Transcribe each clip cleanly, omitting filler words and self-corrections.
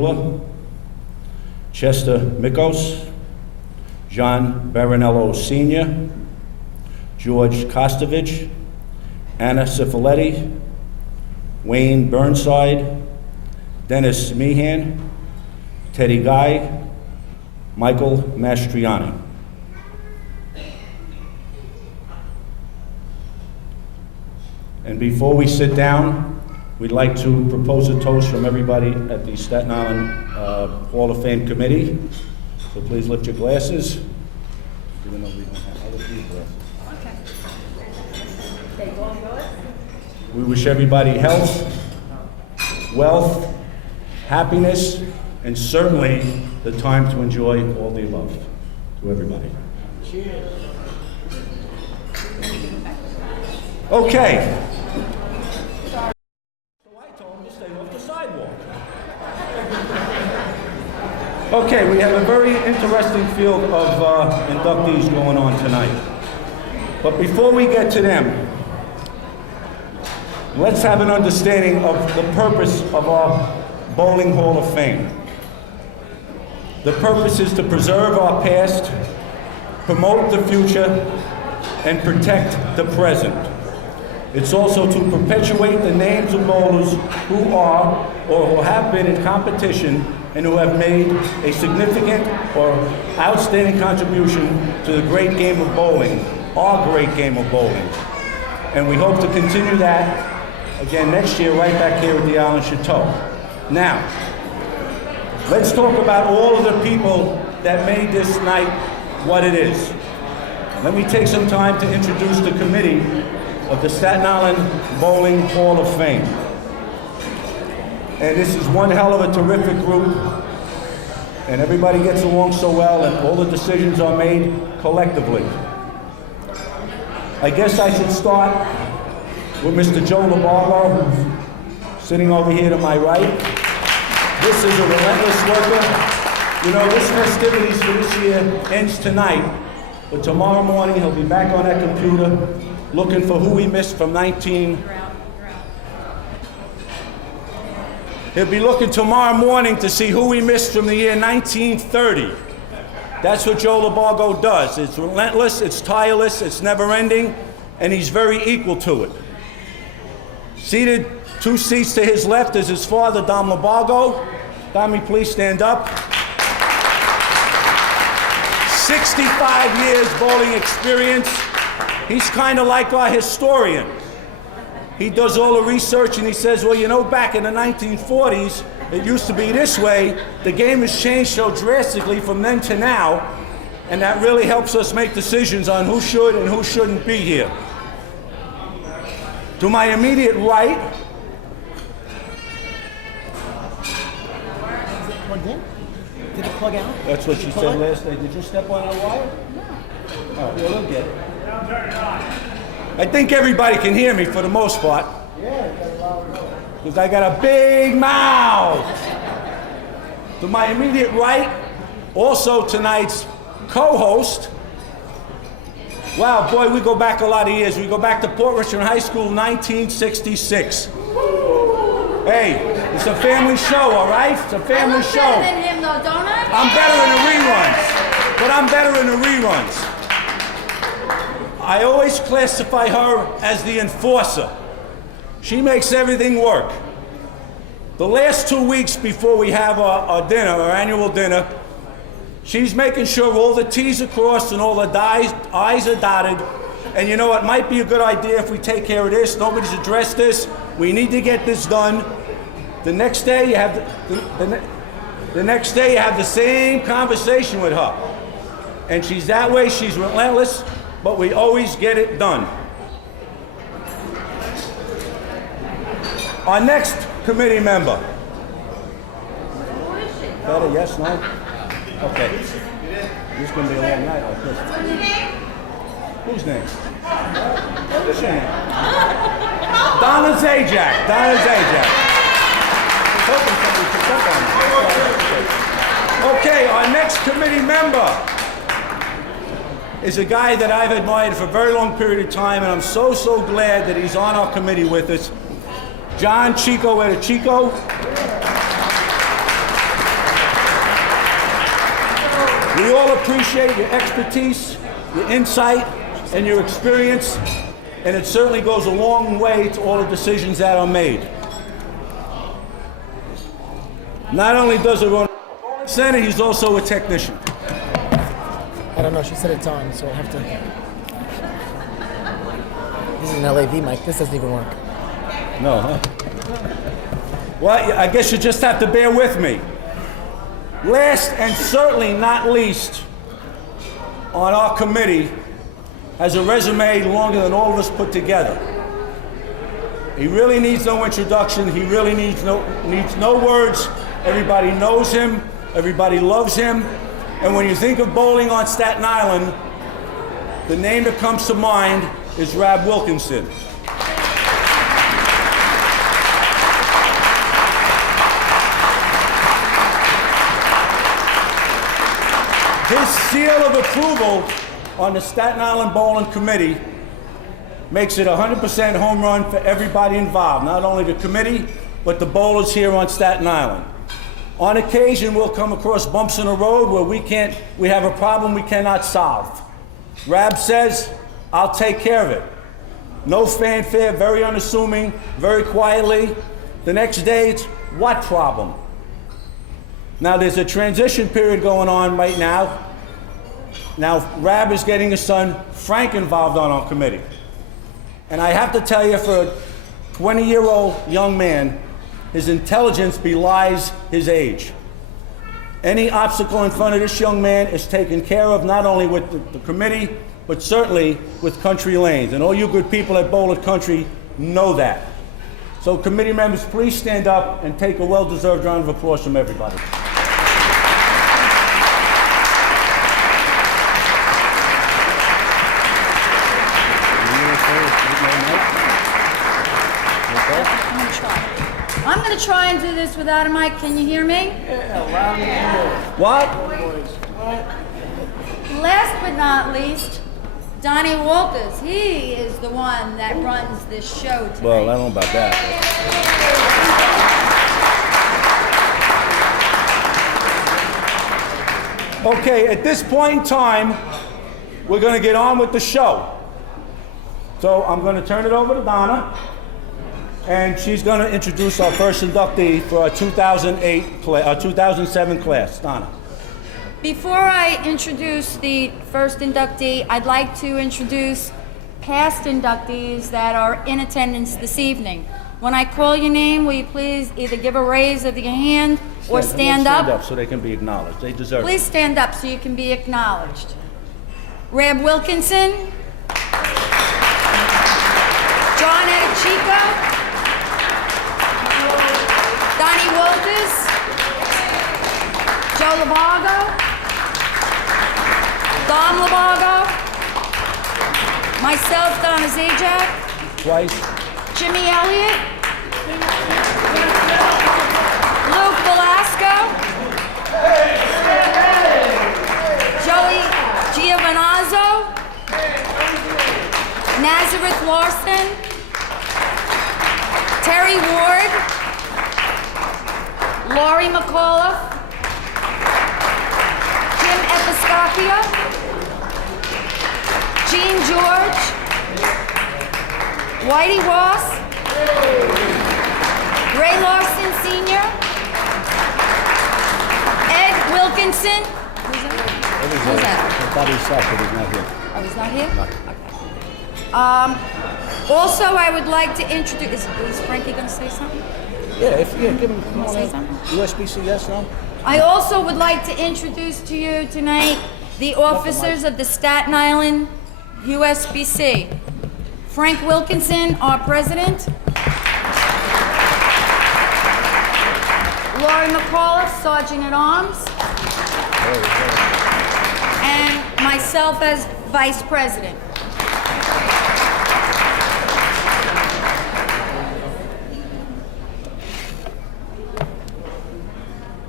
Mueller, Chester Mikos, John Barinello Sr., George Kostovich, Anna Cifoletti, Wayne Burnside, Dennis Meehan, Teddy Guy, Michael Mastriani. And before we sit down, we'd like to propose a toast from everybody at the Staten Island Hall of Fame Committee. So please lift your glasses, even though we don't have other people's glasses. Okay. We wish everybody health, wealth, happiness, and certainly the time to enjoy all the above. To everybody. Cheers. Okay. Okay, we have a very interesting field of inductees going on tonight. But before we get to them, let's have an understanding of the purpose of our Bowling Hall of Fame. The purpose is to preserve our past, promote the future, and protect the present. It's also to perpetuate the names of bowlers who are or who have been in competition and who have made a significant or outstanding contribution to the great game of bowling, our great game of bowling. And we hope to continue that again next year right back here at the Island Chateau. Now, let's talk about all of the people that made this night what it is. Let me take some time to introduce the committee of the Staten Island Bowling Hall of Fame. And this is one hell of a terrific group, and everybody gets along so well, and all the decisions are made collectively. I guess I should start with Mr. Joe Labargo, who's sitting over here to my right. This is a relentless worker. You know, this festivities for this year ends tonight, but tomorrow morning he'll be back on that computer looking for who we missed from He'll be looking tomorrow morning to see who we missed from the year 1930. That's what Joe Labargo does. It's relentless, it's tireless, it's never ending, and he's very equal to it. Seated 2 seats to his left is his father, Dom Labargo. Dommy, please stand up. 65 years bowling experience. He's kind of like our historian. He does all the research and he says, well, you know, back in the 1940s, it used to be this way. The game has changed so drastically from then to now, and that really helps us make decisions on who should and who shouldn't be here. To my immediate right, plugged in? Did it plug out? That's what she said last night. Did you step on a wire? No. Oh, yeah, we'll get it. I think everybody can hear me for the most part. Yeah, because I got a big mouth. To my immediate right, also tonight's co-host. Wow, boy, we go back a lot of years. We go back to Port Richmond High School, 1966. Hey, it's a family show, all right? It's a family show. I'm better than him, though, don't I? I'm better in the reruns, but I'm better in the reruns. I always classify her as the enforcer. She makes everything work. The last 2 weeks before we have our dinner, our annual dinner, she's making sure all the T's are crossed and all the I's are dotted. And you know what, might be a good idea if we take care of this. Nobody's addressed this. We need to get this done. The next day you have the next day you have the same conversation with her. And she's that way, she's relentless, but we always get it done. Our next committee member. Better, yes, no? Okay. This is going to be a long night like this. Whose name? What's your name? Donna Zajac. Donna Zajac. Okay, our next committee member is a guy that I've admired for a very long period of time, and I'm so glad that he's on our committee with us. John Chico Chico. We all appreciate your expertise, your insight, and your experience, and it certainly goes a long way to all the decisions that are made. Not only does he run a center, he's also a technician. I don't know. She said it's on, so I have to. This is an LAV mic. This doesn't even work. No, huh? Well, I guess you just have to bear with me. Last and certainly not least, on our committee, has a resume longer than all of us put together. He really needs no introduction. He really needs no words. Everybody knows him. Everybody loves him. And when you think of bowling on Staten Island, the name that comes to mind is Rab Wilkinson. His seal of approval on the Staten Island Bowling Committee makes it 100% home run for everybody involved, not only the committee, but the bowlers here on Staten Island. On occasion, we'll come across bumps in the road where we have a problem we cannot solve. Rab says, I'll take care of it. No fanfare, very unassuming, very quietly. The next day, it's what problem? Now, there's a transition period going on right now. Now, Rab is getting his son, Frank, involved on our committee. And I have to tell you, for a 20-year-old young man, his intelligence belies his age. Any obstacle in front of this young man is taken care of, not only with the committee, but certainly with Country Lanes. And all you good people at Bowl at Country know that. So committee members, please stand up and take a well-deserved round of applause from everybody. I'm going to try and do this without a mic. Can you hear me? What? Last but not least, Donnie Walters. He is the one that runs this show today. Well, I don't know about that. Okay, at this point in time, we're going to get on with the show. So I'm going to turn it over to Donna, and she's going to introduce our first inductee for our 2007 class. Donna. Before I introduce the first inductee, I'd like to introduce past inductees that are in attendance this evening. When I call your name, will you please either give a raise of your hand or stand up? Stand up so they can be acknowledged. They deserve Please it. stand up so you can be acknowledged. Rab Wilkinson, John Edichico, Donnie Walters, Joe Labargo, Don Labargo, myself, Donna Zajac, Twice. Jimmy Elliott, Luke Velasco, Joey Giovanazzo, Nazareth Larson, Terry Ward, Laurie McAuliffe, Jim Episcopia, Jean George, Whitey Ross, Ray Larson Sr., Ed Wilkinson. Who's that? Buddy's up, but he's not here. Oh, he's not here? No. Okay. Also, I would like to introduce. Is Frankie going to say something? Yeah, give him. Come on Say in. something? USBC, yes, no? I also would like to introduce to you tonight the officers of the Staten Island USBC. Frank Wilkinson, our president. Laurie McAuliffe, Sergeant at Arms. And myself as vice president.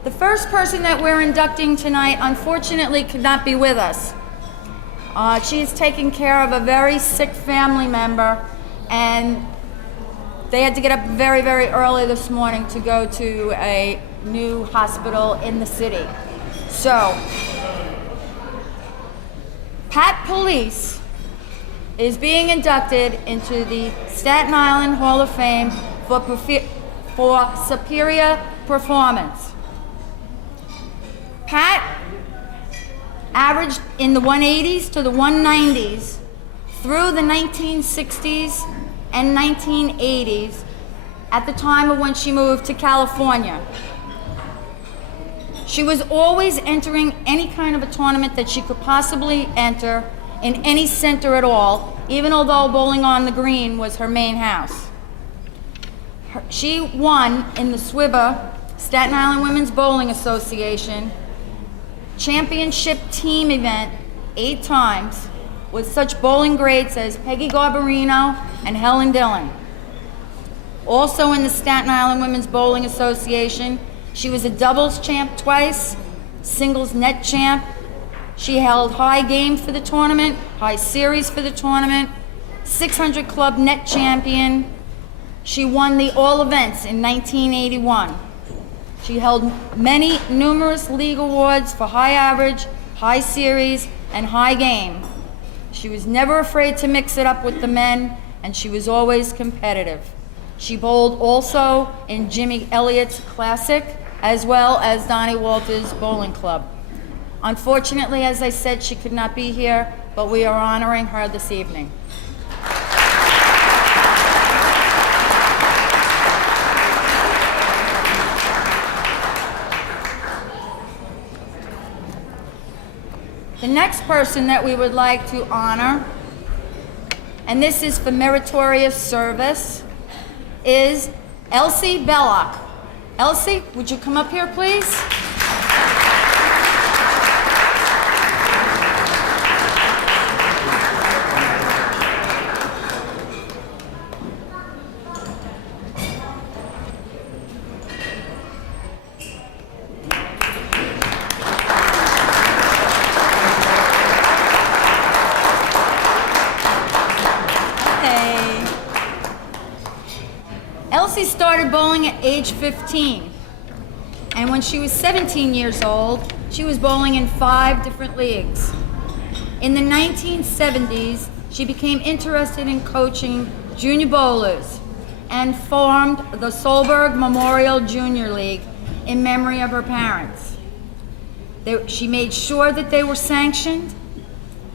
The first person that we're inducting tonight, unfortunately, could not be with us. She is taking care of a very sick family member, and they had to get up very, very early this morning to go to a new hospital in the city. So, police is being inducted into the Staten Island Hall of Fame for superior performance. Pat averaged in the 180s to the 190s through the 1960s and 1980s at the time of when she moved to California. She was always entering any kind of a tournament that she could possibly enter in any center at all, even although Bowling on the Green was her main house. She won in the SIBHoF, Staten Island Women's Bowling Association, championship team event 8 times with such bowling greats as Peggy Garbarino and Helen Dillon. Also in the Staten Island Women's Bowling Association, she was a doubles champ twice, singles net champ. She held high game for the tournament, high series for the tournament, 600 club net champion. She won the all events in 1981. She held numerous league awards for high average, high series, and high game. She was never afraid to mix it up with the men, and she was always competitive. She bowled also in Jimmy Elliott's Classic, as well as Donnie Walters Bowling Club. Unfortunately, as I said, she could not be here, but we are honoring her this evening. The next person that we would like to honor, and this is for meritorious service, is Elsie Belloc. Elsie, would you come up here, please? Elsie started bowling at age 15, and when she was 17 years old, she was bowling in 5 different leagues. In the 1970s, she became interested in coaching junior bowlers and formed the Solberg Memorial Junior League in memory of her parents. She made sure that they were sanctioned,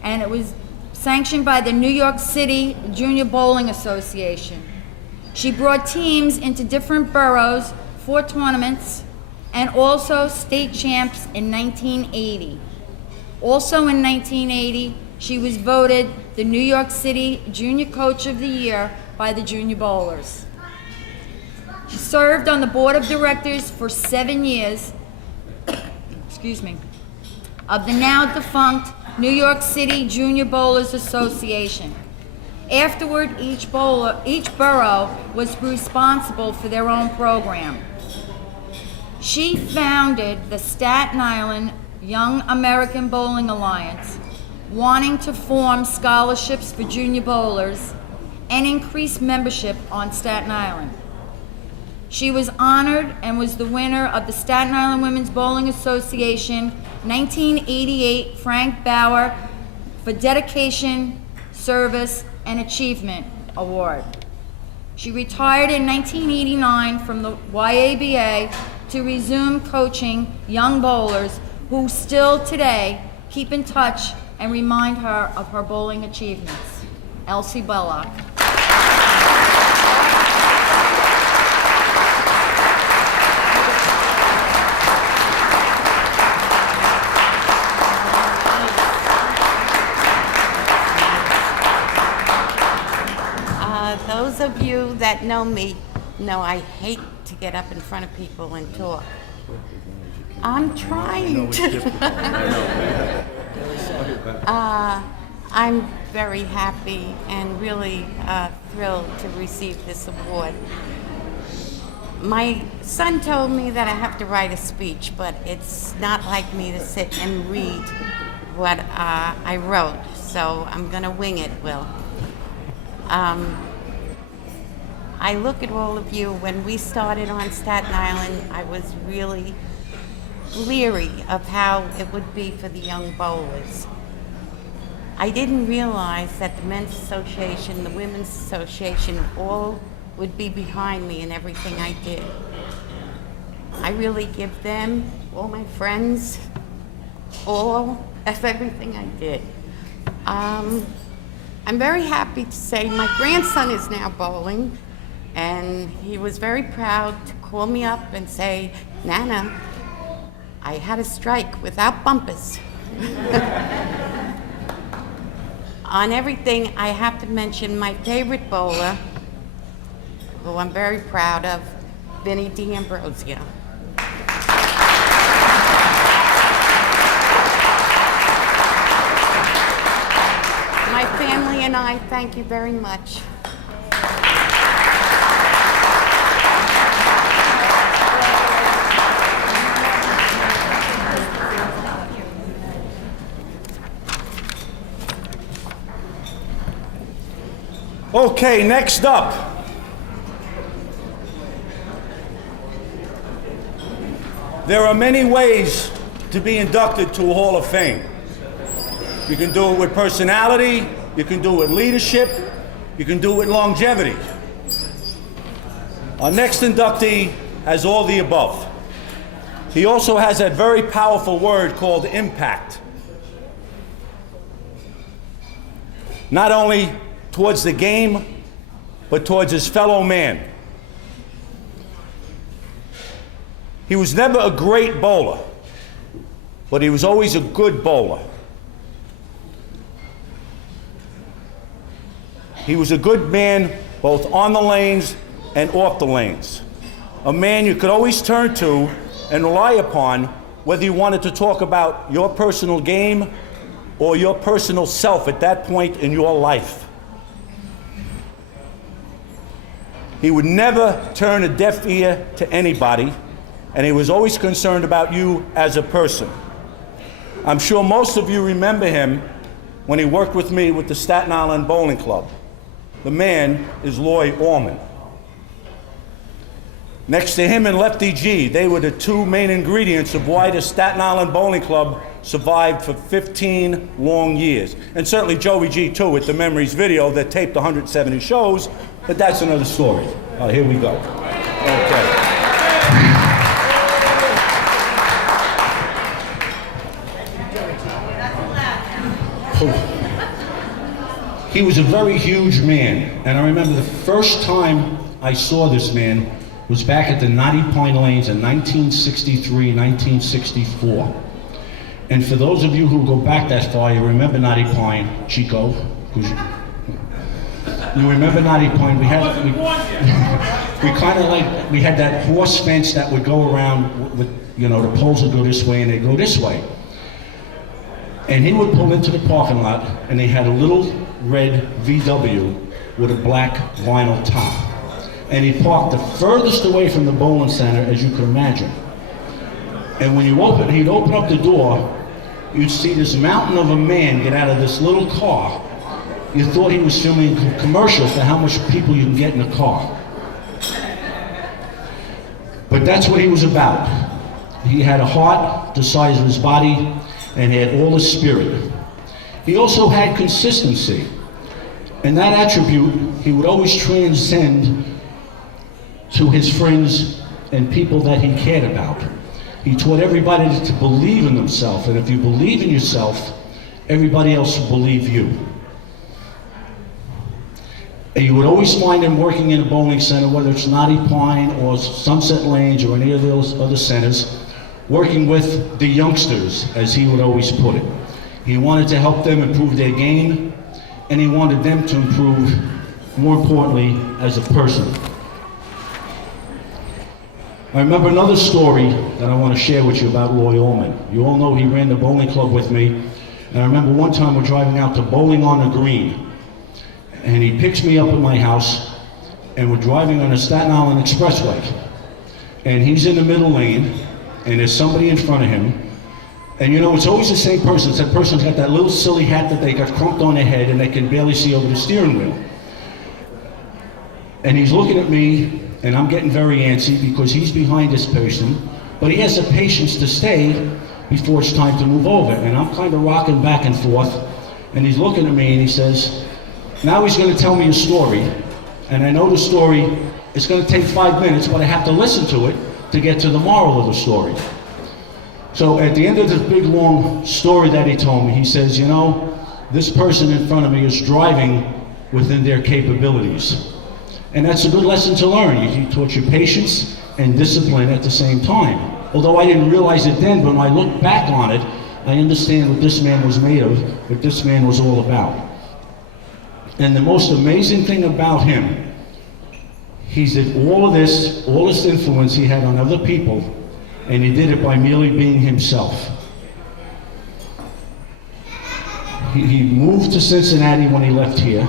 and it was sanctioned by the New York City Junior Bowling Association. She brought teams into different boroughs for tournaments and also state champs in 1980. Also in 1980, she was voted the New York City Junior Coach of the Year by the Junior Bowlers. She served on the board of directors for 7 years, excuse me, of the now defunct New York City Junior Bowlers Association. Afterward, each borough was responsible for their own program. She founded the Staten Island Young American Bowling Alliance, wanting to form scholarships for junior bowlers and increase membership on Staten Island. She was honored and was the winner of the Staten Island Women's Bowling Association 1988 Frank Bauer for Dedication, Service, and Achievement Award. She retired in 1989 from the YABA to resume coaching young bowlers who still today keep in touch and remind her of her bowling achievements. Elsie Belloc. Those of you that know me know I hate to get up in front of people and talk. I'm trying to. I'm very happy and really thrilled to receive this award. My son told me that I have to write a speech, but it's not like me to sit and read what I wrote, so I'm going to wing it, Will. I look at all of you. When we started on Staten Island, I was really leery of how it would be for the young bowlers. I didn't realize that the Men's Association, the Women's Association, all would be behind me in everything I did. I really give them, all my friends, all of everything I did. I'm very happy to say my grandson is now bowling, and he was very proud to call me up and say, Nana, I had a strike without bumpers. On everything, I have to mention my favorite bowler, who I'm very proud of, Vinny D'Ambrosio. My family and I thank you very much. Okay, next up. There are many ways to be inducted to a Hall of Fame. You can do it with personality, you can do it with leadership, you can do it with longevity. Our next inductee has all the above. He also has that very powerful word called impact. Not only towards the game, but towards his fellow man. He was never a great bowler, but he was always a good bowler. He was a good man both on the lanes and off the lanes. A man you could always turn to and rely upon whether you wanted to talk about your personal game or your personal self at that point in your life. He would never turn a deaf ear to anybody, and he was always concerned about you as a person. I'm sure most of you remember him when he worked with me with the Staten Island Bowling Club. The man is Lloyd Allman. Next to him and Lefty G, they were the two main ingredients of why the Staten Island Bowling Club survived for 15 long years. And certainly Joey G too, with the Memories video that taped 170 shows, but that's another story. Here we go. Okay. He was a very huge man, and I remember the first time I saw this man was back at the Knotty Pine Lanes in 1963, 1964. And for those of you who go back that far, you remember Knotty Pine, Chico? You remember Knotty Pine? We kind of like, we had that horse fence that would go around with, you know, the poles would go this way and they'd go this way. And he would pull into the parking lot and they had a little red VW with a black vinyl top. And he parked the furthest away from the bowling center as you could imagine. And when he'd open up the door, you'd see this mountain of a man get out of this little car. You thought he was filming a commercial for how much people you can get in a car. But that's what he was about. He had a heart the size of his body and had all the spirit. He also had consistency. And that attribute he would always transcend to his friends and people that he cared about. He taught everybody to believe in themselves, and if you believe in yourself, everybody else will believe you. And you would always find him working in a bowling center, whether it's Knotty Pine or Sunset Lanes or any of those other centers, working with the youngsters, as he would always put it. He wanted to help them improve their game, and he wanted them to improve, more importantly, as a person. I remember another story that I want to share with you about Lloyd Allman. You all know he ran the bowling club with me, and I remember one time we're driving out to Bowling on the Green, and he picks me up at my house, and we're driving on the Staten Island Expressway, and he's in the middle lane, and there's somebody in front of him, and you know, it's always the same person. It's that person's got that little silly hat that they got crumped on their head, and they can barely see over the steering wheel. And he's looking at me, and I'm getting very antsy because he's behind this person, but he has the patience to stay before it's time to move over. And I'm kind of rocking back and forth, And he's looking at me and he says, now he's going to tell me a story, and I know the story is going to take 5 minutes, but I have to listen to it to get to the moral of the story. So at the end of this big long story that he told me, he says, you know, this person in front of me is driving within their capabilities. And that's a good lesson to learn. He taught you patience and discipline at the same time. Although I didn't realize it then, but when I look back on it, I understand what this man was made of, what this man was all about. And the most amazing thing about him, he did all this influence he had on other people, and he did it by merely being himself. He moved to Cincinnati when he left here,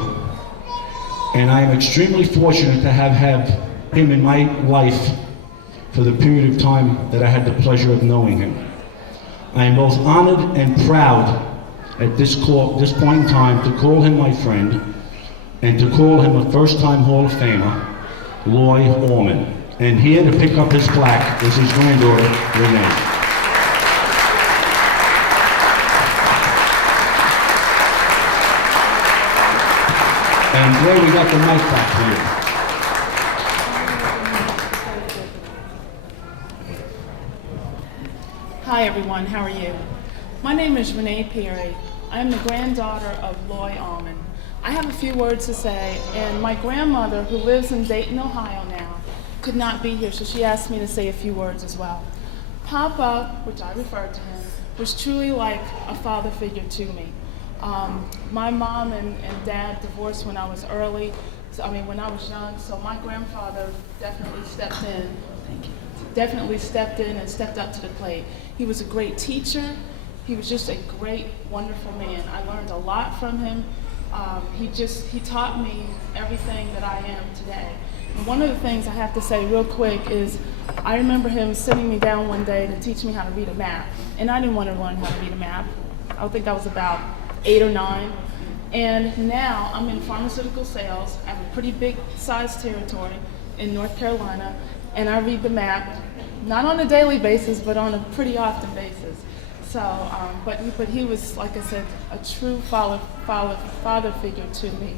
and I am extremely fortunate to have had him in my life for the period of time that I had the pleasure of knowing him. I am both honored and proud at this point in time to call him my friend and to call him a first-time Hall of Famer, Loy Allman. And here to pick up his plaque is his granddaughter, Renee. And Ray, we got the mic back for you. Hi everyone, how are you? My name is Renee Perry. I am the granddaughter of Loy Allman. I have a few words to say, and my grandmother, who lives in Dayton, Ohio now, could not be here, so she asked me to say a few words as well. Papa, which I referred to him, was truly like a father figure to me. My mom and dad divorced when I was when I was young, so my grandfather definitely stepped in. Thank you. Definitely stepped in and stepped up to the plate. He was a great teacher. He was just a great, wonderful man. I learned a lot from him. He taught me everything that I am today. And one of the things I have to say real quick is I remember him sitting me down one day to teach me how to read a map. And I didn't want to learn how to read a map. I think I was about 8 or 9. And now I'm in pharmaceutical sales. I have a pretty big sized territory in North Carolina. And I read the map, not on a daily basis, but on a pretty often basis. So, but he was, like I said, a true father figure to me,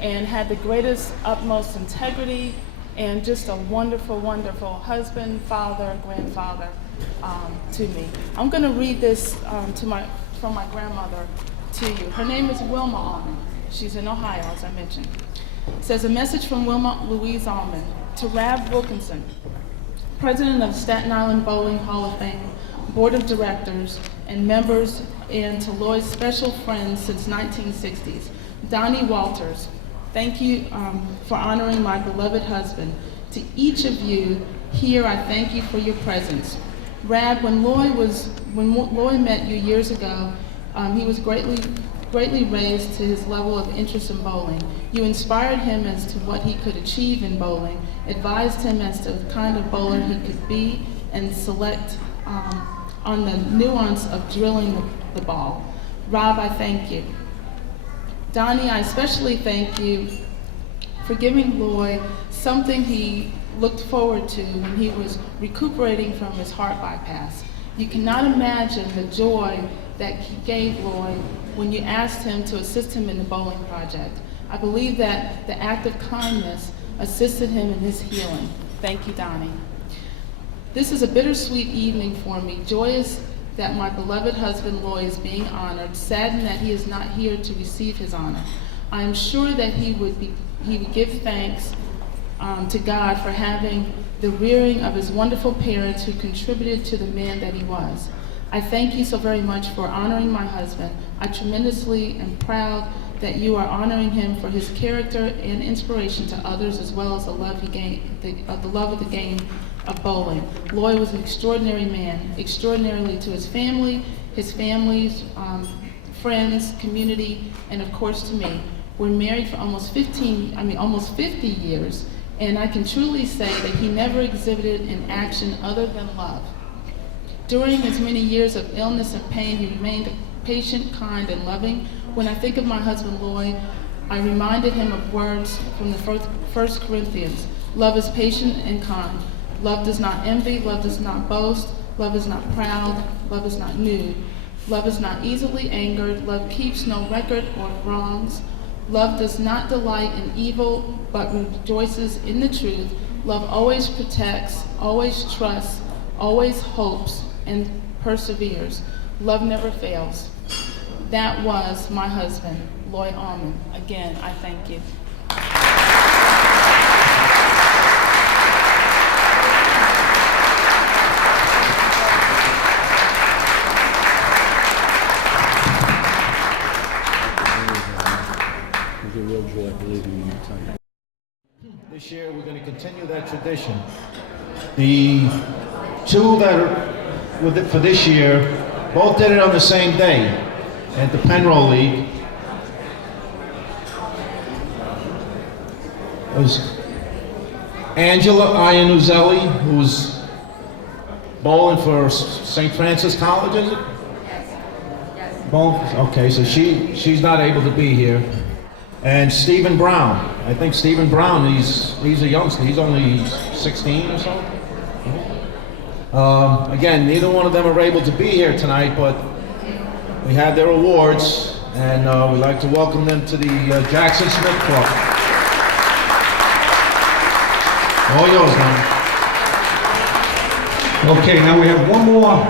and had the greatest, utmost integrity, and just a wonderful, wonderful husband, father, grandfather to me. I'm going to read this from my grandmother to you. Her name is Wilma Allman. She's in Ohio, as I mentioned. It says, a message from Wilma Louise Allman to Rab Wilkinson, President of Staten Island Bowling Hall of Fame, Board of Directors, and members, and to Loy's special friends since 1960s. Donnie Walters, thank you for honoring my beloved husband. To each of you here, I thank you for your presence. Rab, when Loy met you years ago, he was greatly raised to his level of interest in bowling. You inspired him as to what he could achieve in bowling, advised him as to the kind of bowler he could be, and select on the nuance of drilling the ball. Rob, I thank you. Donnie, I especially thank you for giving Loy something he looked forward to when he was recuperating from his heart bypass. You cannot imagine the joy that he gave Loy when you asked him to assist him in the bowling project. I believe that the act of kindness assisted him in his healing. Thank you, Donnie. This is a bittersweet evening for me, joyous that my beloved husband Loy is being honored, saddened that he is not here to receive his honor. I am sure that he would give thanks to God for having the rearing of his wonderful parents who contributed to the man that he was. I thank you so very much for honoring my husband. I tremendously am proud that you are honoring him for his character and inspiration to others, as well as the love of the game of bowling. Loy was an extraordinary man, extraordinarily to his family, his family's friends, community, and of course to me. We're married for almost 50 years, and I can truly say that he never exhibited an action other than love. During his many years of illness and pain, he remained patient, kind, and loving. When I think of my husband Loy, I reminded him of words from the 1 Corinthians. Love is patient and kind. Love does not envy, love does not boast, love is not proud, love is not nude. Love is not easily angered. Love keeps no record of wrongs. Love does not delight in evil, but rejoices in the truth. Love always protects, always trusts, always hopes, and perseveres. Love never fails. That was my husband, Lloyd Almond. Again, I thank you. This year, we're going to continue that tradition. The two that are with it for this year both did it on the same day at the Penroll League. It was Angela Iannuzzelli, who's bowling for St. Francis College, is it? Yes. Bowling? Okay, so she's not able to be here. And Stephen Brown. I think Stephen Brown, he's a youngster. He's only 16 or so. Again, neither one of them are able to be here tonight, but we had their awards, and we'd like to welcome them to the Jackson Smith Club. All yours, man. Okay, now we have one more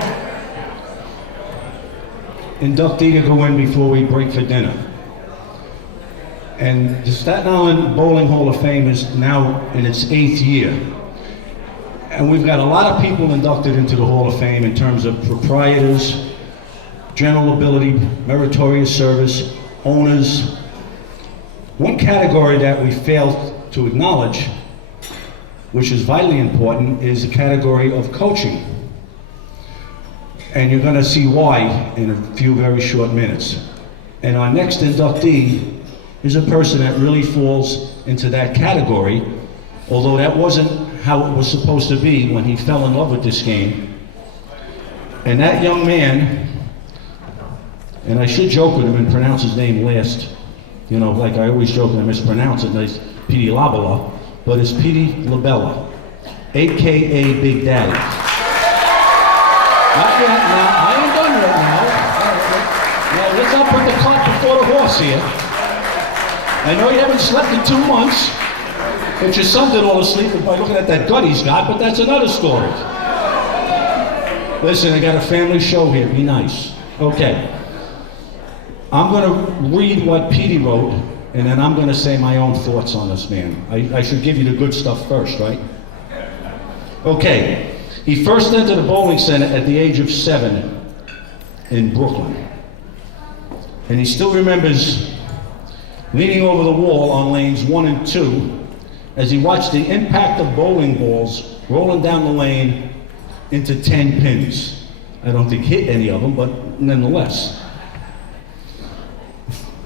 inductee to go in before we break for dinner. And the Staten Island Bowling Hall of Fame is now in its 8th year. And we've got a lot of people inducted into the Hall of Fame in terms of proprietors, general ability, meritorious service, owners. One category that we failed to acknowledge, which is vitally important, is the category of coaching. And you're going to see why in a few very short minutes. And our next inductee is a person that really falls into that category, although that wasn't how it was supposed to be when he fell in love with this game. And that young man, and I should joke with him and pronounce his name last, you know, like I always joke and I mispronounce it, it's Petey Labella, but it's Petey Labella, AKA Big Daddy. Not yet, now, I ain't done yet now. Now let's not put the cart before the horse here. I know you haven't slept in 2 months, but your son did all the sleeping by looking at that gut he's got, but that's another story. Listen, I got a family show here, be nice. Okay. I'm gonna read what Petey wrote, and then I'm gonna say my own thoughts on this man. I should give you the good stuff first, right? Okay. He first entered the bowling center at the age of 7 in Brooklyn. And he still remembers leaning over the wall on lanes 1 and 2 as he watched the impact of bowling balls rolling down the lane into 10 pins. I don't think hit any of them, but nonetheless.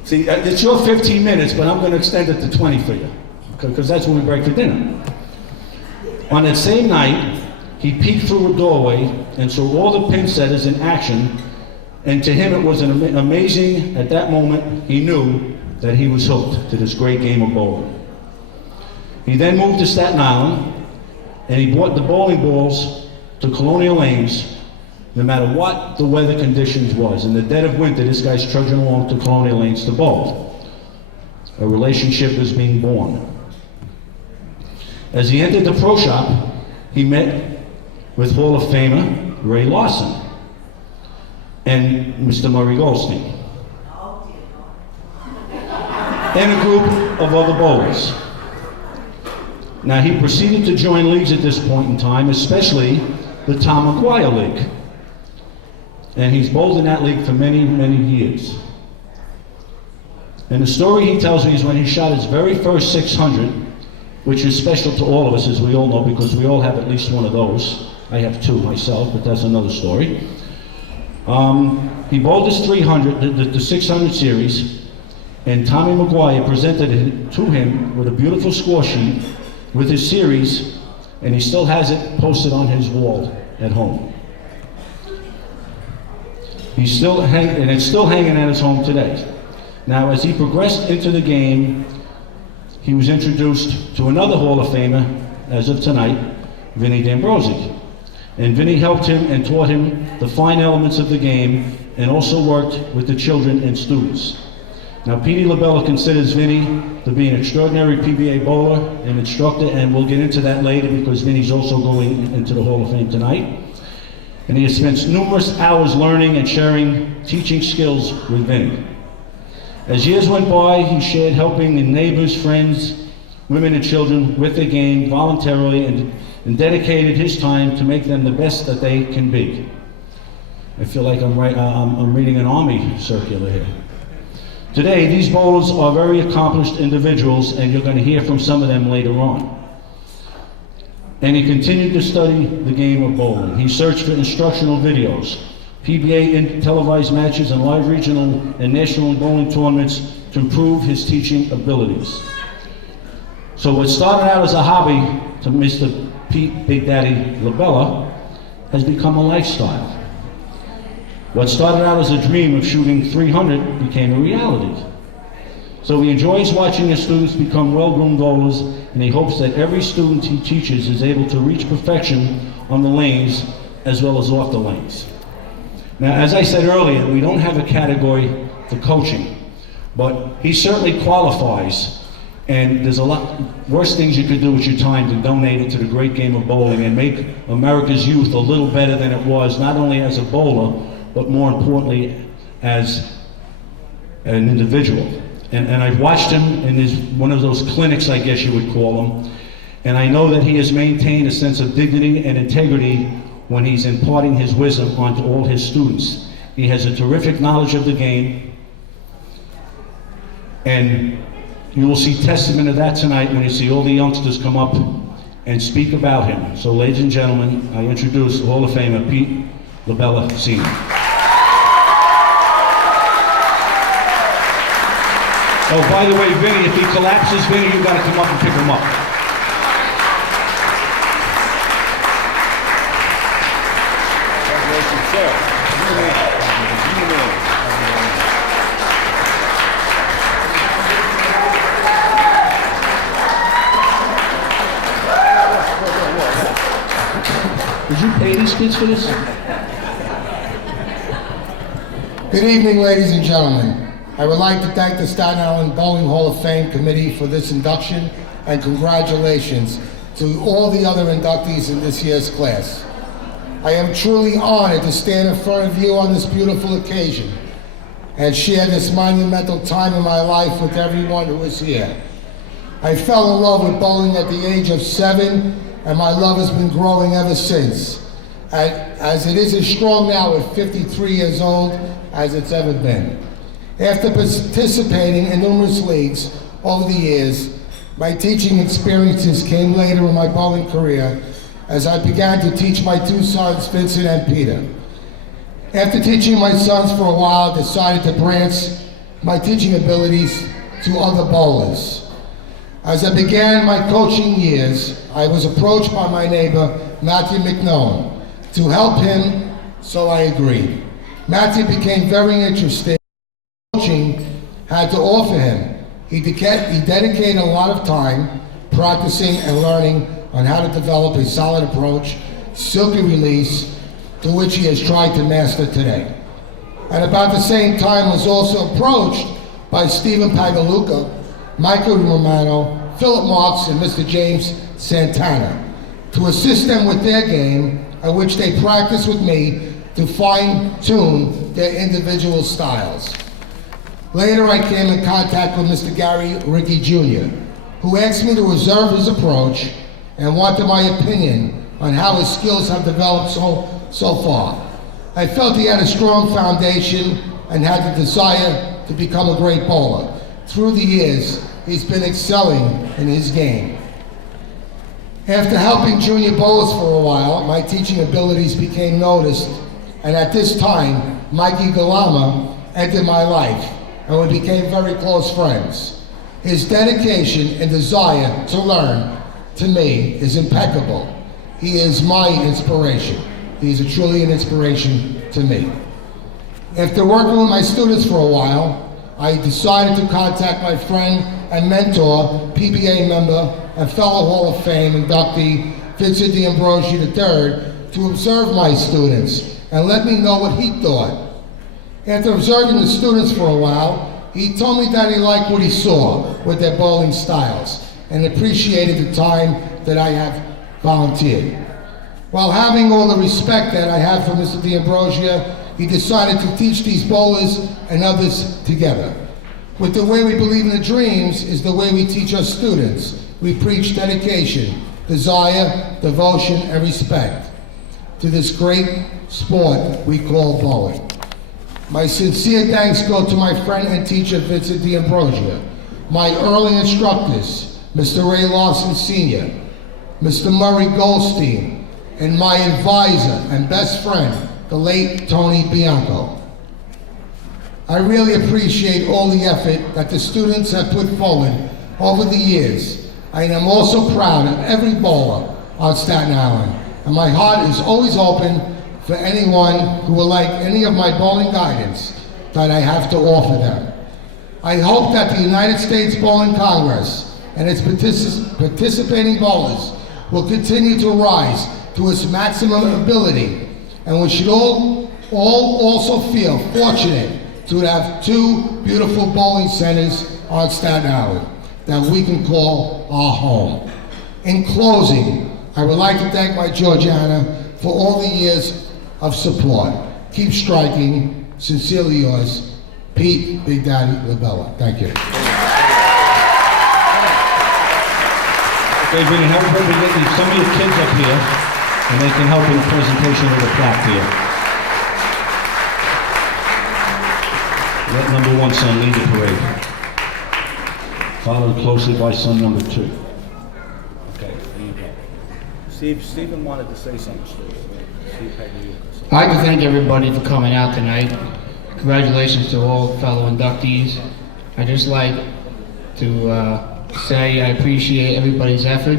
See, it's your 15 minutes, but I'm going to extend it to 20 for you, because that's when we break for dinner. On that same night, he peeked through a doorway and saw all the pin setters in action, and to him it was an amazing, at that moment, he knew that he was hooked to this great game of bowling. He then moved to Staten Island, and he brought the bowling balls to Colonial Lanes, no matter what the weather conditions was. In the dead of winter, this guy's trudging along to Colonial Lanes to bowl. A relationship was being born. As he entered the pro shop, he met with Hall of Famer Ray Larson and Mr. Murray Goldstein, and a group of other bowlers. Now, he proceeded to join leagues at this point in time, especially the Tom McGuire League. And he's bowled in that league for many, many years. And the story he tells me is when he shot his very first 600, which is special to all of us, as we all know, because we all have at least one of those. I have 2 myself, but that's another story. He bowled his 300, the 600 series, and Tommy McGuire presented it to him with a beautiful score sheet with his series, and he still has it posted on his wall at home. And it's still hanging at his home today. Now, as he progressed into the game, he was introduced to another Hall of Famer, as of tonight, Vinny D'Ambrosi. And Vinny helped him and taught him the fine elements of the game and also worked with the children and students. Now, Petey LaBella considers Vinny to be an extraordinary PBA bowler and instructor, and we'll get into that later because Vinny's also going into the Hall of Fame tonight. And he has spent numerous hours learning and sharing teaching skills with Vinny. As years went by, he shared helping in neighbors, friends, women and children with the game voluntarily and dedicated his time to make them the best that they can be. I feel like I'm reading an Army circular here. Today, these bowlers are very accomplished individuals, and you're going to hear from some of them later on. And he continued to study the game of bowling. He searched for instructional videos, PBA televised matches, and live regional and national bowling tournaments to improve his teaching abilities. So what started out as a hobby to Mr. Pete Big Daddy LaBella has become a lifestyle. What started out as a dream of shooting 300 became a reality. So he enjoys watching his students become well-groomed bowlers, and he hopes that every student he teaches is able to reach perfection on the lanes as well as off the lanes. Now, as I said earlier, we don't have a category for coaching, but he certainly qualifies, and there's a lot worse things you could do with your time than donate it to the great game of bowling and make America's youth a little better than it was, not only as a bowler, but more importantly, as an individual. And I've watched him in one of those clinics, I guess you would call them, and I know that he has maintained a sense of dignity and integrity when he's imparting his wisdom onto all his students. He has a terrific knowledge of the game, and you will see testament of that tonight when you see all the youngsters come up and speak about him. So ladies and gentlemen, I introduce Hall of Famer Pete LaBella Sr. Oh, by the way, Vinny, if he collapses, Vinny, you gotta come up and pick him up. Congratulations, sir. You man. You man. Did you pay these kids for this? Good evening, ladies and gentlemen. I would like to thank the Staten Island Bowling Hall of Fame Committee for this induction, and congratulations to all the other inductees in this year's class. I am truly honored to stand in front of you on this beautiful occasion and share this monumental time in my life with everyone who is here. I fell in love with bowling at the age of 7, and my love has been growing ever since, as it is as strong now at 53 years old as it's ever been. After participating in numerous leagues over the years, my teaching experiences came later in my bowling career as I began to teach my 2 sons, Vincent and Peter. After teaching my sons for a while, I decided to branch my teaching abilities to other bowlers. As I began my coaching years, I was approached by my neighbor, Matthew McNolan, to help him, so I agreed. Matthew became very interested coaching had to offer him. He dedicated a lot of time practicing and learning on how to develop a solid approach, silky release, to which he has tried to master today. At about the same time was also approached by Stephen Pagaluca, Michael Romano, Philip Marks, and Mr. James Santana to assist them with their game, at which they practice with me to fine-tune their individual styles. Later, I came in contact with Mr. Gary Ricky Jr., who asked me to reserve his approach and wanted my opinion on how his skills have developed so far. I felt he had a strong foundation and had the desire to become a great bowler. Through the years, he's been excelling in his game. After helping junior bowlers for a while, my teaching abilities became noticed, and at this time, Mikey Galama entered my life, and we became very close friends. His dedication and desire to learn, to me, is impeccable. He is my inspiration. He is truly an inspiration to me. After working with my students for a while, I decided to contact my friend and mentor, PBA member, and fellow Hall of Fame inductee, Vincent D'Ambrosio III, to observe my students and let me know what he thought. After observing the students for a while, he told me that he liked what he saw with their bowling styles and appreciated the time that I have volunteered. While having all the respect that I have for Mr. D'Ambrosio, he decided to teach these bowlers and others together. With the way we believe in the dreams is the way we teach our students. We preach dedication, desire, devotion, and respect to this great sport we call bowling. My sincere thanks go to my friend and teacher, Vincent D'Ambrosio, my early instructors, Mr. Ray Lawson Sr., Mr. Murray Goldstein, and my advisor and best friend, the late Tony Bianco. I really appreciate all the effort that the students have put forward over the years. I am also proud of every bowler on Staten Island, and my heart is always open for anyone who would like any of my bowling guidance that I have to offer them. I hope that the United States Bowling Congress and its participating bowlers will continue to rise to its maximum ability, and we should all also feel fortunate to have two beautiful bowling centers on Staten Island that we can call our home. In closing, I would like to thank my Georgiana for all the years of support. Keep striking. Sincerely yours, Pete Big Daddy Labella. Thank you. Okay, we can help get some of your kids up here, and they can help in the presentation of the plaque here. Let number 1 son lead the parade, followed closely by son number 2. Okay, there you go. Stephen wanted to say something. Steve, I'd like to thank everybody for coming out tonight. Congratulations to all fellow inductees. I'd just like to say I appreciate everybody's effort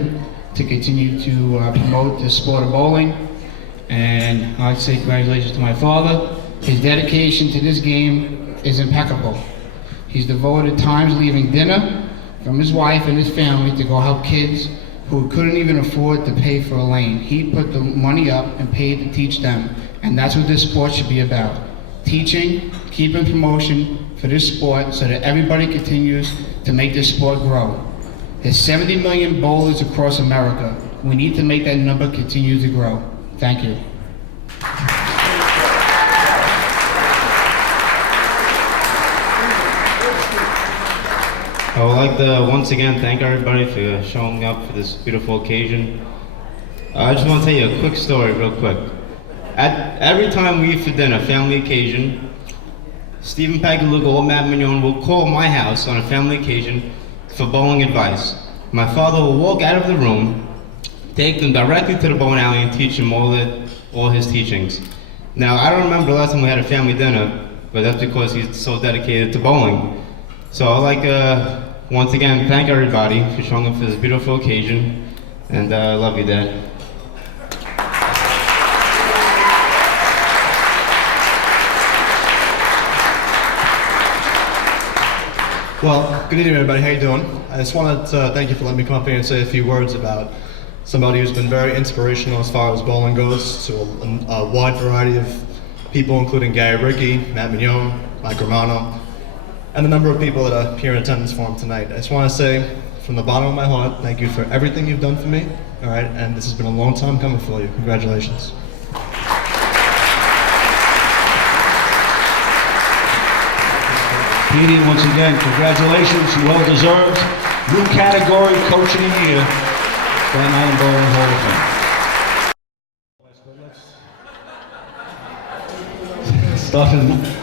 to continue to promote the sport of bowling. And I'd say congratulations to my father. His dedication to this game is impeccable. He's devoted times leaving dinner from his wife and his family to go help kids who couldn't even afford to pay for a lane. He put the money up and paid to teach them. And that's what this sport should be about. Teaching, keeping promotion for this sport so that everybody continues to make this sport grow. There's 70 million bowlers across America. We need to make that number continue to grow. Thank you. I would like to once again thank everybody for showing up for this beautiful occasion. I just want to tell you a quick story real quick. Every time we eat for dinner, family occasion, Stephen Pagliuca or Matt Mignon will call my house on a family occasion for bowling advice. My father will walk out of the room, take them directly to the bowling alley and teach them all his teachings. Now, I don't remember the last time we had a family dinner, but that's because he's so dedicated to bowling. So I'd like to once again thank everybody for showing up for this beautiful occasion, and I love you, Dad. Well, good evening, everybody. How you doing? I just wanted to thank you for letting me come up here and say a few words about somebody who's been very inspirational as far as bowling goes to a wide variety of people, including Gary Rickey, Matt Mignon, Mike Romano, and the number of people that are here in attendance for him tonight. I just want to say, from the bottom of my heart, thank you for everything you've done for me. All right, and this has been a long time coming for you. Congratulations. Petey, once again, congratulations, well deserved. New category, Coach of the Year, Staten Island Bowling Hall of Fame.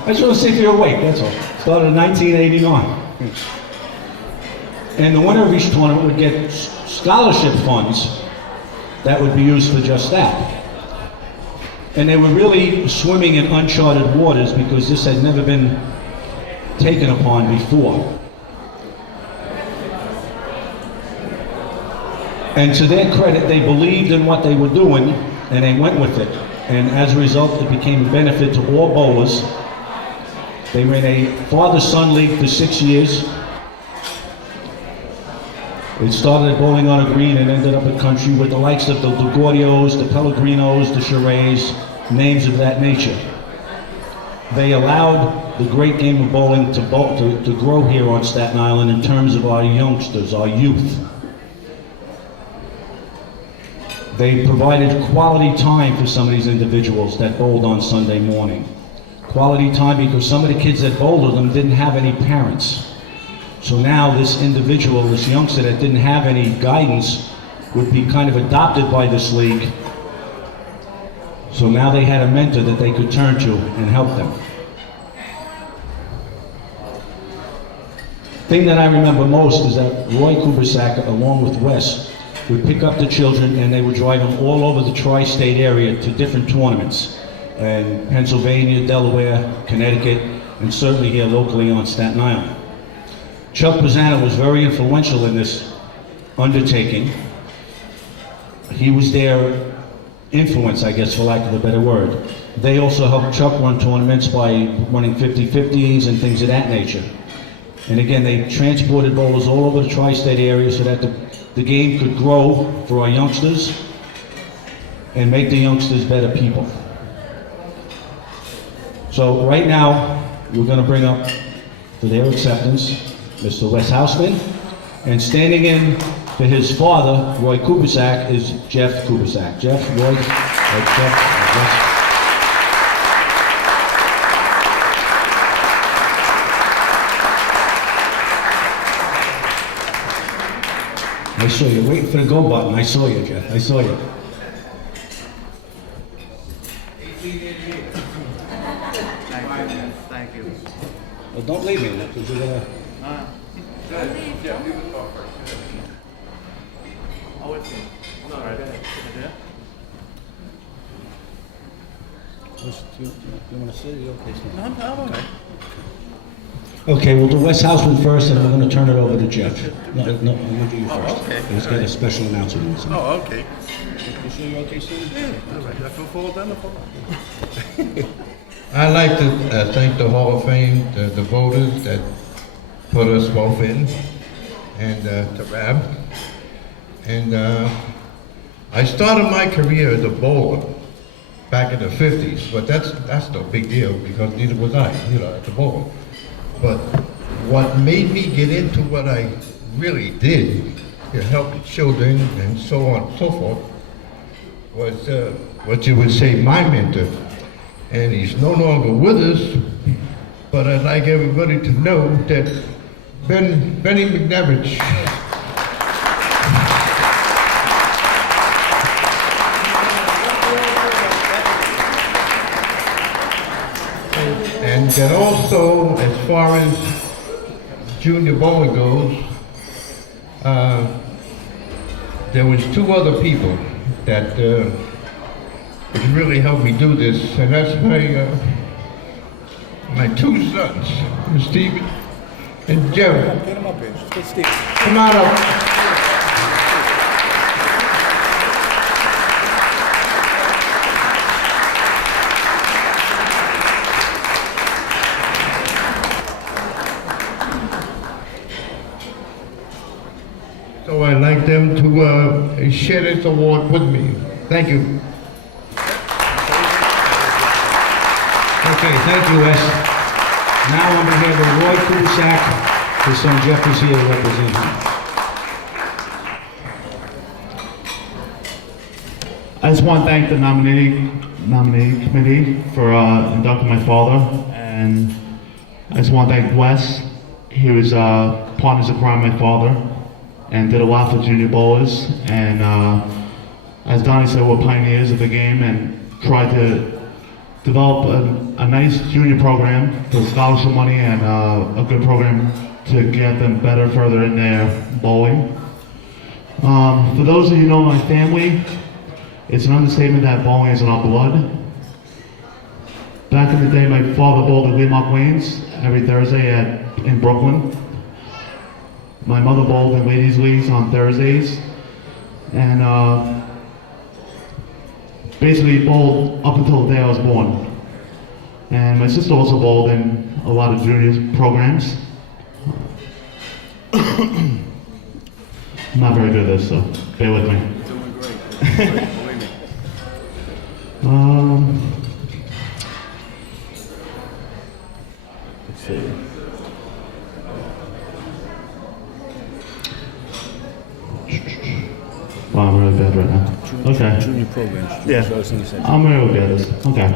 I just want to see if you're awake, that's all. Started in 1989. And the winner of each tournament would get scholarship funds that would be used for just that. And they were really swimming in uncharted waters because this had never been taken upon before. And to their credit, they believed in what they were doing and they went with it. And as a result, it became a benefit to all bowlers. They ran a father-son league for 6 years. It started at Bowling on a Green and ended up at Country with the likes of the LaGuardios, the Pellegrinos, the Charets, names of that nature. They allowed the great game of bowling to grow here on Staten Island in terms of our youngsters, our youth. They provided quality time for some of these individuals that bowled on Sunday morning. Quality time because some of the kids that bowled with them didn't have any parents. So now this individual, this youngster that didn't have any guidance would be kind of adopted by this league. So now they had a mentor that they could turn to and help them. Thing that I remember most is that Roy Kubisak, along with Wes, would pick up the children and they would drive them all over the tri-state area to different tournaments. In Pennsylvania, Delaware, Connecticut, and certainly here locally on Staten Island. Chuck Pisano was very influential in this undertaking. He was their influence, I guess, for lack of a better word. They also helped Chuck run tournaments by running 50-50s and things of that nature. And again, they transported bowlers all over the tri-state area so that the game could grow for our youngsters and make the youngsters better people. So right now, we're going to bring up for their acceptance Mr. Wes Houseman, and standing in for his father, Roy Kubisak, is Jeff Kubisak. Jeff, Roy, Jeff, I saw you waiting for the go button. I saw you, Jeff. I saw you. Thank you. Well, don't leave me, because you're gonna. Oh, it's me. No, right. Yeah. You want to sit? You okay? No, I'm okay. Okay, we'll do Wes Houseman first, and we're going to turn it over to Jeff. No, we'll do you first. Okay. Let's get a special announcement. Oh, okay. You sure you're okay, Steve? Yeah, all right. I feel full then. I'd like to thank the Hall of Fame, the voters that put us both in, and to Rab. And I started my career as a bowler back in the 50s, but that's no big deal because neither was I, as a bowler. But what made me get into what I really did to help the children and so on and so forth was what you would say my mentor. And he's no longer with us, but I'd like everybody to know that Benny McNevich and that also, as far as junior bowling goes, there was two other people that really helped me do this, and that's my two sons, Stephen and Jerry. Get him up here. Just get Steve. Come on up. So I'd like them to share this award with me. Thank you. Okay, thank you, Wes. Now on behalf of Roy Kubisak, his son Jeff is here to represent him. I just want to thank the nominating committee for inducting my father, and I just want to thank Wes. He was partners in crime with my father, and did a lot for junior bowlers. And as Donnie said, we're pioneers of the game, and tried to develop a nice junior program for scholarship money and a good program to get them better further in their bowling. For those of you who know my family, it's an understatement that bowling is in our blood. Back in the day, my father bowled at Weemark Lanes every Thursday in Brooklyn. My mother bowled in ladies' leagues on Thursdays, and basically bowled up until the day I was born. And my sister also bowled in a lot of junior programs. I'm not very good at this, so bear with me. Doing great. Believe me. Let's see. Wow, I'm really bad right now. Okay. Junior programs. Yeah. So I was thinking the same. I'm really bad at this. Okay.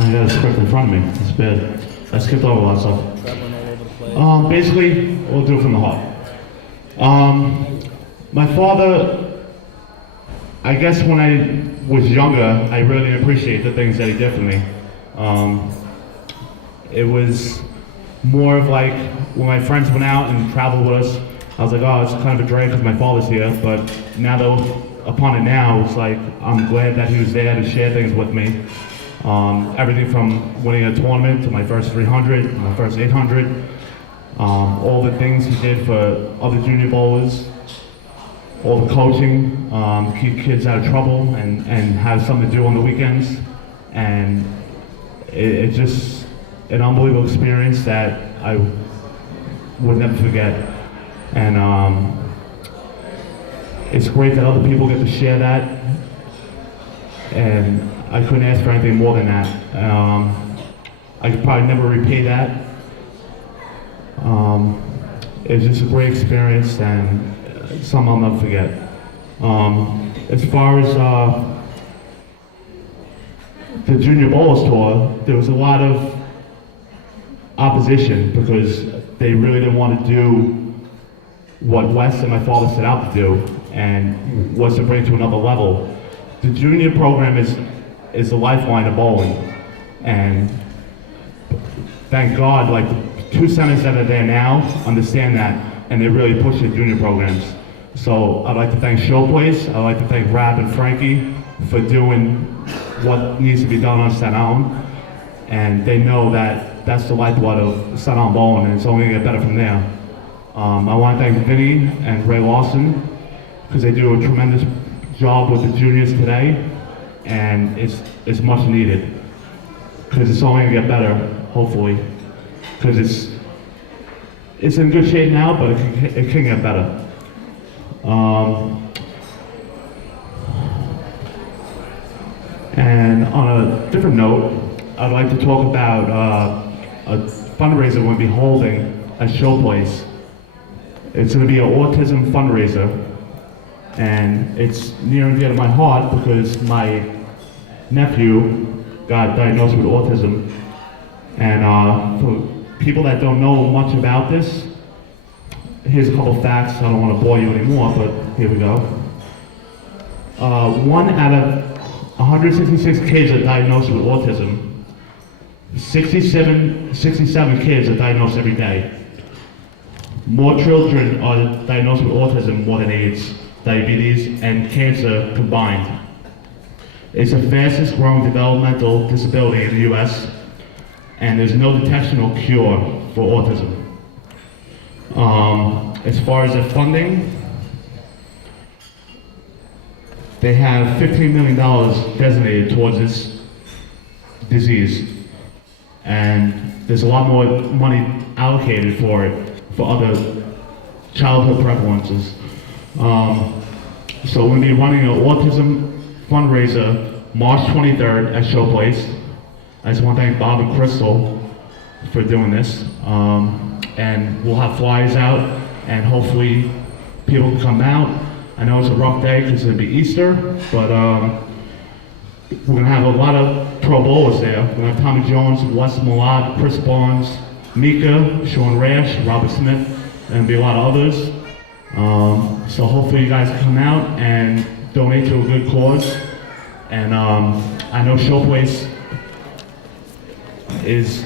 I got a script in front of me. It's bad. I skipped over a lot of stuff. Traveling all over the place. Basically, we'll do it from the heart. My father, I guess when I was younger, I really appreciated the things that he did for me. It was more of like when my friends went out and traveled with us, I was like, oh, it's kind of a drag because my father's here. But now that upon it now, it's like I'm glad that he was there to share things with me. Everything from winning a tournament to my first 300, my first 800, all the things he did for other junior bowlers, all the coaching, keep kids out of trouble and have something to do on the weekends. And it's just an unbelievable experience that I would never forget. And it's great that other people get to share that. And I couldn't ask for anything more than that. I could probably never repay that. It was just a great experience and something I'll never forget. As far as the Junior Bowlers Tour, there was a lot of opposition because they really didn't want to do what Wes and my father set out to do, and was to bring it to another level. The junior program is the lifeline of bowling, and thank God, like the 2 centers that are there now understand that, and they really push the junior programs. So I'd like to thank Showplace, I'd like to thank Rab and Frankie for doing what needs to be done on Staten Island, and they know that that's the lifeblood of Staten Island bowling, and it's only gonna get better from there. I want to thank Vinny and Ray Lawson because they do a tremendous job with the juniors today, and it's much needed because it's only gonna get better, hopefully, because it's in good shape now, but it can get better. And on a different note, I'd like to talk about a fundraiser we're going to be holding at Showplace. It's going to be an autism fundraiser, and it's near and dear to my heart because my nephew got diagnosed with autism. And for people that don't know much about this, here's a couple facts. I don't want to bore you anymore, but here we go. 1 out of 166 kids are diagnosed with autism. 67 kids are diagnosed every day. More children are diagnosed with autism more than AIDS, diabetes, and cancer combined. It's the fastest growing developmental disability in the US, and there's no detection or cure for autism. As far as the funding, they have $15 million designated towards this disease, and there's a lot more money allocated for it for other childhood prevalences. So we're going to be running an autism fundraiser March 23rd at Showplace. I just want to thank Bob and Crystal for doing this. And we'll have flyers out, and hopefully people can come out. I know it's a rough day because it'll be Easter, but we're going to have a lot of pro bowlers there. We're going to have Tommy Jones, Wes Millard, Chris Barnes, Mika, Sean Rash, Robert Smith, and be a lot of others. So hopefully you guys come out and donate to a good cause. And I know Showplace is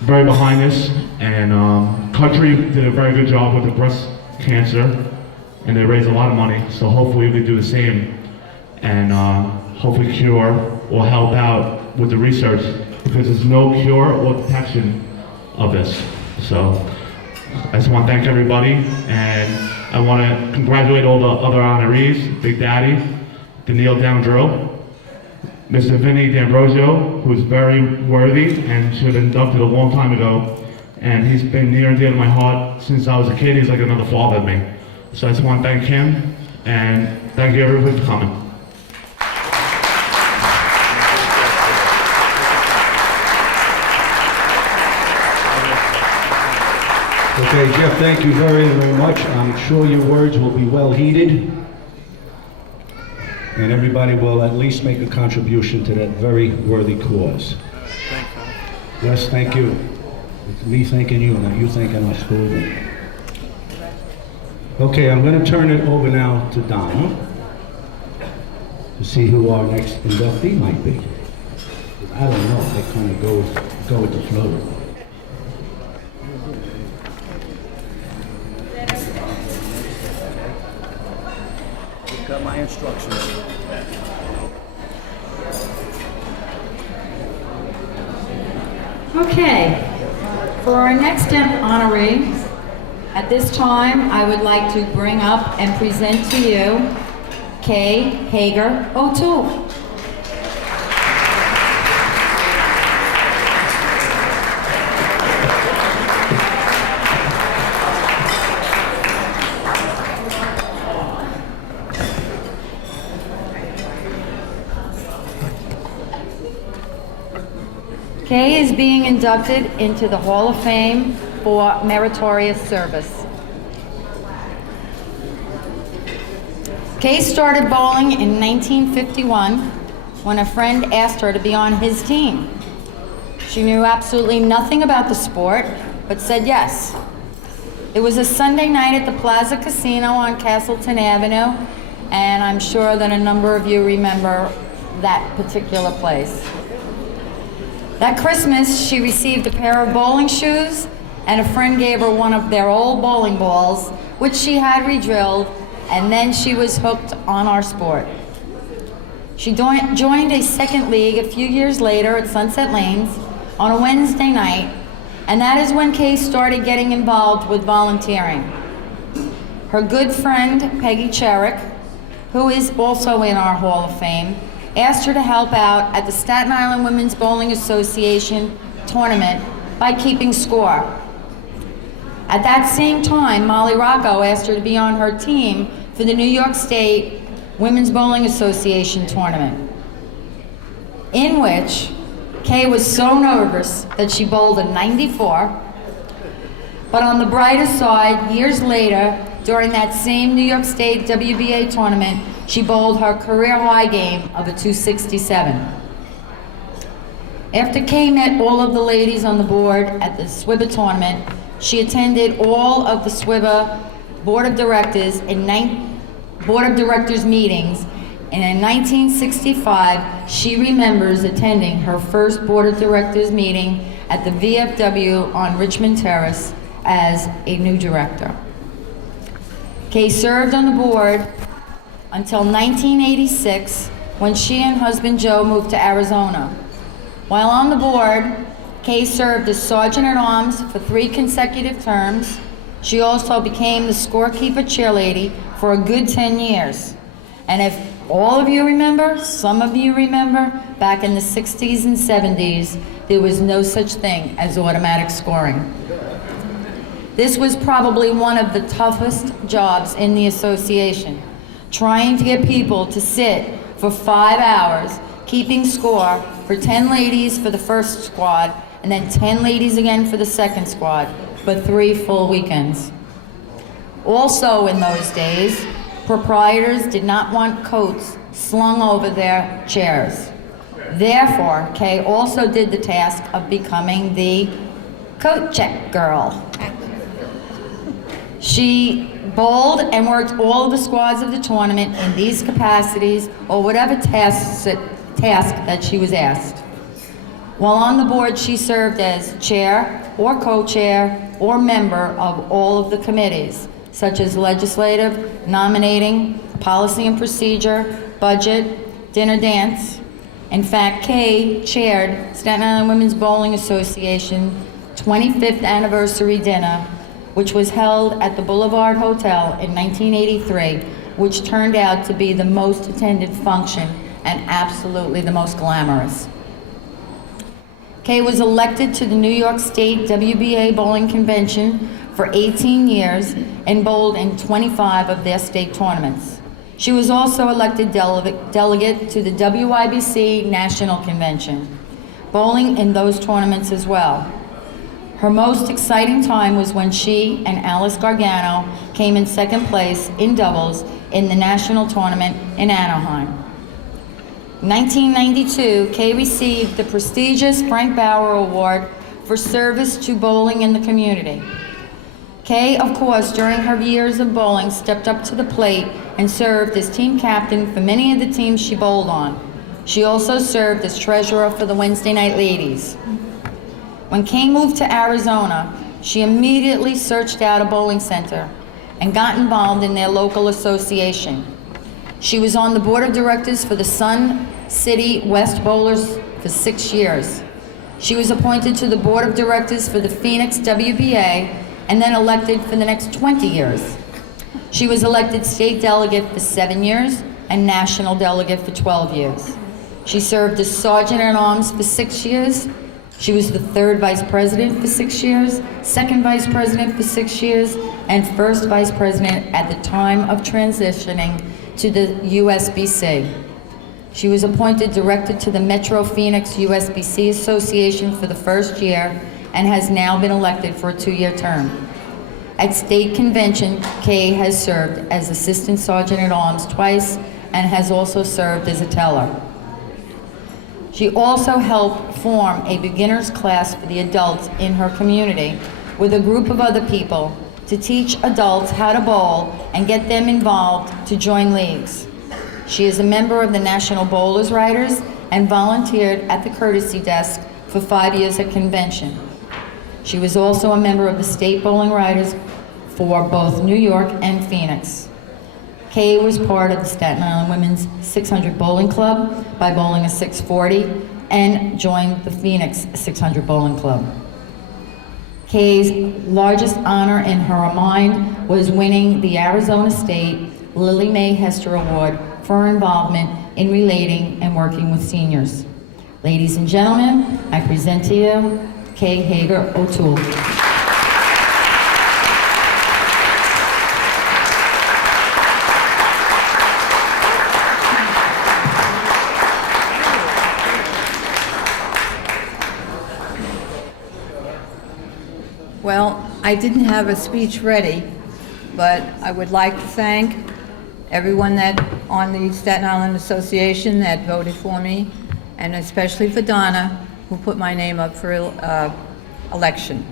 very behind this, and Country did a very good job with the breast cancer, and they raised a lot of money. So hopefully we can do the same, and hopefully cure or help out with the research, because there's no cure or detection of this. So I just want to thank everybody, and I want to congratulate all the other honorees, Big Daddy, the Neil Down Drill, Mr. Vinny D'Ambrosio, who's very worthy and should have been inducted a long time ago. And he's been near and dear to my heart since I was a kid. He's like another father to me. So I just want to thank him, and thank you everybody for coming. Okay, Jeff, thank you very, very much. I'm sure your words will be well heeded. And everybody will at least make a contribution to that very worthy cause. Yes, thank you. It's me thanking you, not you thanking us. Okay, I'm going to turn it over now to Donna to see who our next inductee might be. I don't know, they kind of go with the flow. Got my instructions. Okay, for our next honoree, at this time, I would like to bring up and present to you Kay Hager O'Toole. Kay is being inducted into the Hall of Fame for meritorious service. Kay started bowling in 1951 when a friend asked her to be on his team. She knew absolutely nothing about the sport, but said yes. It was a Sunday night at the Plaza Casino on Castleton Avenue, and I'm sure that a number of you remember that particular place. That Christmas, she received a pair of bowling shoes, and a friend gave her one of their old bowling balls, which she had re-drilled, and then she was hooked on our sport. She joined a second league a few years later at Sunset Lanes on a Wednesday night, and that is when Kay started getting involved with volunteering. Her good friend, Peggy Cherrick, who is also in our Hall of Fame, asked her to help out at the Staten Island Women's Bowling Association tournament by keeping score. At that same time, Molly Rocco asked her to be on her team for the New York State Women's Bowling Association tournament, in which Kay was so nervous that she bowled a 94. But on the brighter side, years later, during that same New York State WBA tournament, she bowled her career high game of a 267. After Kay met all of the ladies on the board at the SIBHoF tournament, she attended all of the SIBHoF Board of Directors meetings, and in 1965, she remembers attending her first Board of Directors meeting at the VFW on Richmond Terrace as a new director. Kay served on the board until 1986, when she and husband Joe moved to Arizona. While on the board, Kay served as Sergeant-at-Arms for 3 consecutive terms. She also became the scorekeeper cheerleader for a good 10 years. And if all of you remember, some of you remember, back in the 60s and 70s, there was no such thing as automatic scoring. This was probably one of the toughest jobs in the association, trying to get people to sit for 5 hours, keeping score for 10 ladies for the first squad, and then 10 ladies again for the second squad, for 3 full weekends. Also in those days, proprietors did not want coats slung over their chairs. Therefore, Kay also did the task of becoming the coat check girl. She bowled and worked all of the squads of the tournament in these capacities, or whatever task that she was asked. While on the board, she served as chair or co-chair or member of all of the committees, such as legislative, nominating, policy and procedure, budget, dinner dance. In fact, Kay chaired Staten Island Women's Bowling Association 25th anniversary dinner, which was held at the Boulevard Hotel in 1983, which turned out to be the most attended function and absolutely the most glamorous. Kay was elected to the New York State WBA Bowling Convention for 18 years and bowled in 25 of their state tournaments. She was also elected delegate to the WIBC National Convention, bowling in those tournaments as well. Her most exciting time was when she and Alice Gargano came in second place in doubles in the national tournament in Anaheim. 1992, Kay received the prestigious Frank Bauer Award for service to bowling in the community. Kay, of course, during her years of bowling, stepped up to the plate and served as team captain for many of the teams she bowled on. She also served as treasurer for the Wednesday Night Ladies. When Kay moved to Arizona, she immediately searched out a bowling center and got involved in their local association. She was on the board of directors for the Sun City West Bowlers for 6 years. She was appointed to the board of directors for the Phoenix WBA and then elected for the next 20 years. She was elected state delegate for 7 years and national delegate for 12 years. She served as sergeant-at-arms for 6 years. She was the third vice president for 6 years, second vice president for 6 years, and first vice president at the time of transitioning to the USBC. She was appointed director to the Metro Phoenix USBC Association for the first year and has now been elected for a 2-year term. At state convention, Kay has served as assistant sergeant-at-arms twice and has also served as a teller. She also helped form a beginner's class for the adults in her community with a group of other people to teach adults how to bowl and get them involved to join leagues. She is a member of the National Bowlers Writers and volunteered at the courtesy desk for 5 years at convention. She was also a member of the State Bowling Writers for both New York and Phoenix. Kay was part of the Staten Island Women's 600 Bowling Club by bowling a 640 and joined the Phoenix 600 Bowling Club. Kay's largest honor in her mind was winning the Arizona State Lily Mae Hester Award for her involvement in relating and working with seniors. Ladies and gentlemen, I present to you Kay Hager O'Toole. Well, I didn't have a speech ready, but I would like to thank everyone that on the Staten Island Association that voted for me, and especially for Donna, who put my name up for election.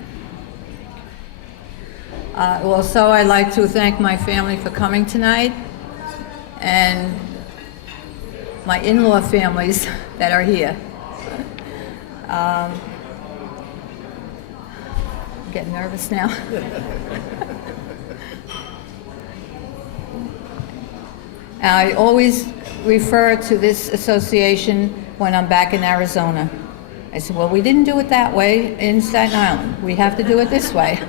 Also, I'd like to thank my family for coming tonight, and my in-law families that are here. Getting nervous now. I always refer to this association when I'm back in Arizona. I said, well, we didn't do it that way in Staten Island. We have to do it this way.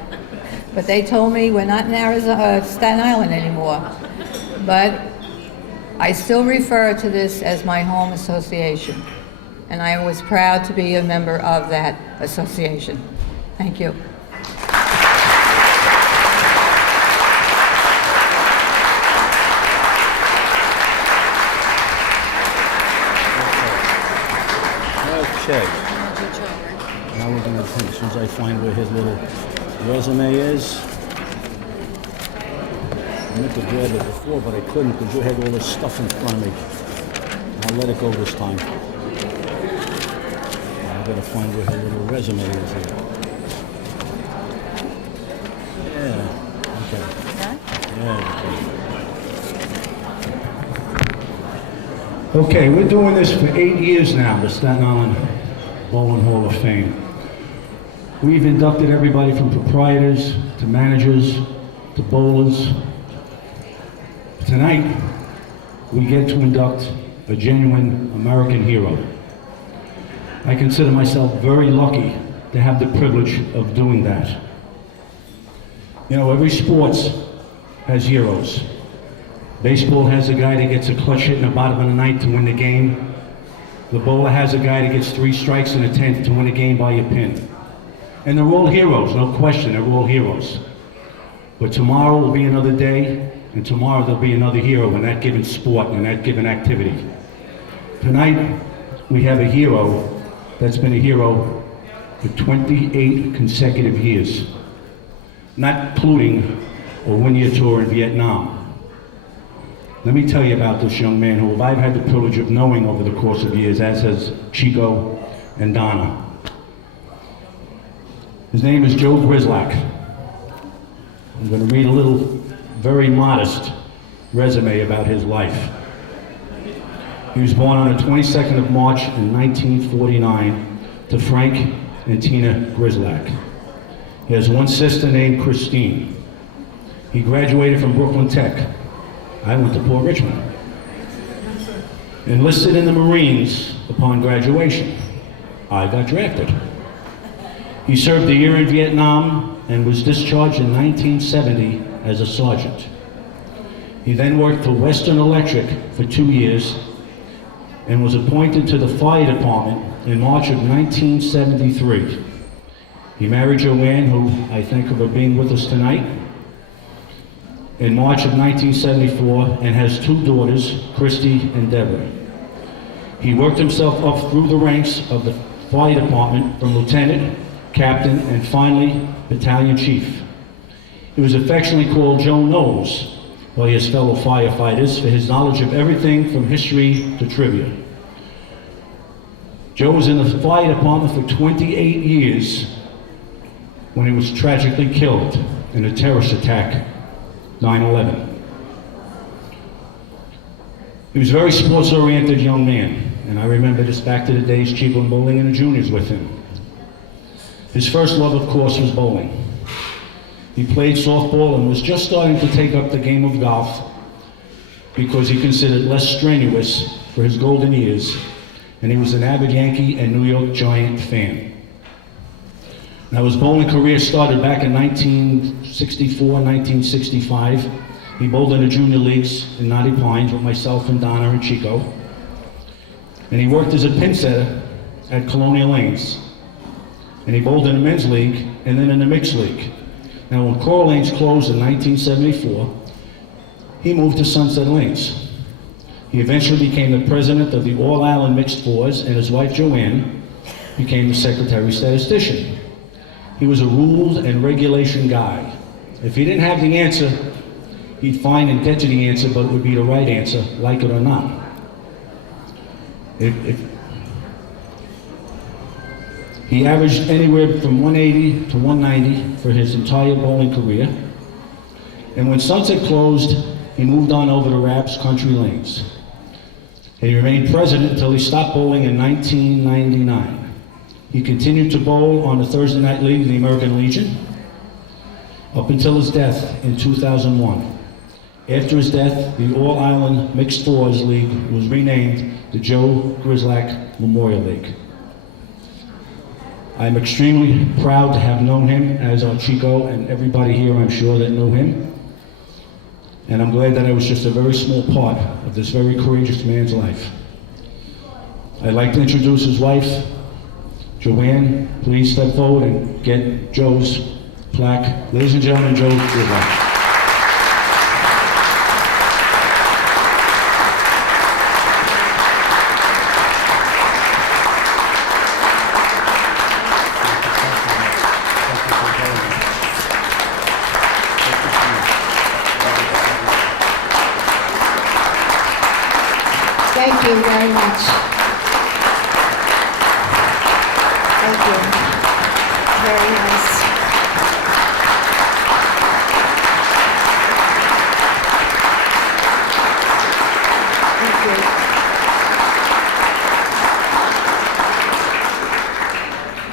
But they told me we're not in Arizona, Staten Island anymore. But I still refer to this as my home association. And I was proud to be a member of that association. Thank you. Okay. Now we're going to, as soon as I find where his little resume is. I meant to grab it before, but I couldn't because you had all this stuff in front of me. I'll let it go this time. I've got to find where his little resume is here. Yeah, okay. Yeah. Okay, we're doing this for 8 years now, the Staten Island Bowling Hall of Fame. We've inducted everybody from proprietors to managers to bowlers. Tonight, we get to induct a genuine American hero. I consider myself very lucky to have the privilege of doing that. You know, every sport has heroes. Baseball has a guy that gets a clutch hit in the bottom of the ninth to win the game. The bowler has a guy that gets 3 strikes in the 10th to win a game by a pin. And they're all heroes, no question, they're all heroes. But tomorrow will be another day, and tomorrow there'll be another hero in that given sport, in that given activity. Tonight, we have a hero that's been a hero for 28 consecutive years, not including a one-year tour in Vietnam. Let me tell you about this young man who I've had the privilege of knowing over the course of years, as has Chico and Donna. His name is Joe Grislak. I'm going to read a little, very modest resume about his life. He was born on the 22nd of March in 1949 to Frank and Tina Grislak. He has one sister named Christine. He graduated from Brooklyn Tech. I went to Port Richmond. Enlisted in the Marines upon graduation. I got drafted. He served a year in Vietnam and was discharged in 1970 as a sergeant. He then worked for Western Electric for 2 years and was appointed to the fire department in March of 1973. He married Joanne, who I thank her for being with us tonight, in March of 1974, and has 2 daughters, Christy and Deborah. He worked himself up through the ranks of the fire department from lieutenant, captain, and finally, battalion chief. He was affectionately called Joe Knows by his fellow firefighters for his knowledge of everything from history to trivia. Joe was in the fire department for 28 years when he was tragically killed in a terrorist attack, 9/11. He was a very sports-oriented young man, and I remember this back to the days Chico and bowling in the juniors with him. His first love, of course, was bowling. He played softball and was just starting to take up the game of golf because he considered less strenuous for his golden years, and he was an avid Yankee and New York Giant fan. Now, his bowling career started back in 1964, 1965. He bowled in the junior leagues in Knotty Pines with myself and Donna and Chico. And he worked as a pin setter at Colonial Lanes. And he bowled in the men's league and then in the mixed league. Now, when Coral Lanes closed in 1974, he moved to Sunset Lanes. He eventually became the president of the All Island Mixed Fours, and his wife Joanne became the secretary statistician. He was a rules and regulation guy. If he didn't have the answer, he'd find and get to the answer, but it would be the right answer, like it or not. He averaged anywhere from 180 to 190 for his entire bowling career. And when Sunset closed, he moved on over to Raps Country Lanes. And he remained president until he stopped bowling in 1999. He continued to bowl on the Thursday Night League in the American Legion up until his death in 2001. After his death, the All Island Mixed Fours League was renamed the Joe Grislak Memorial League. I'm extremely proud to have known him, as are Chico and everybody here, I'm sure, that knew him. And I'm glad that I was just a very small part of this very courageous man's life. I'd like to introduce his wife, Joanne. Please step forward and get Joe's plaque. Ladies and gentlemen, Joe Grislak. Thank you very much. Thank you. Very nice. Thank you.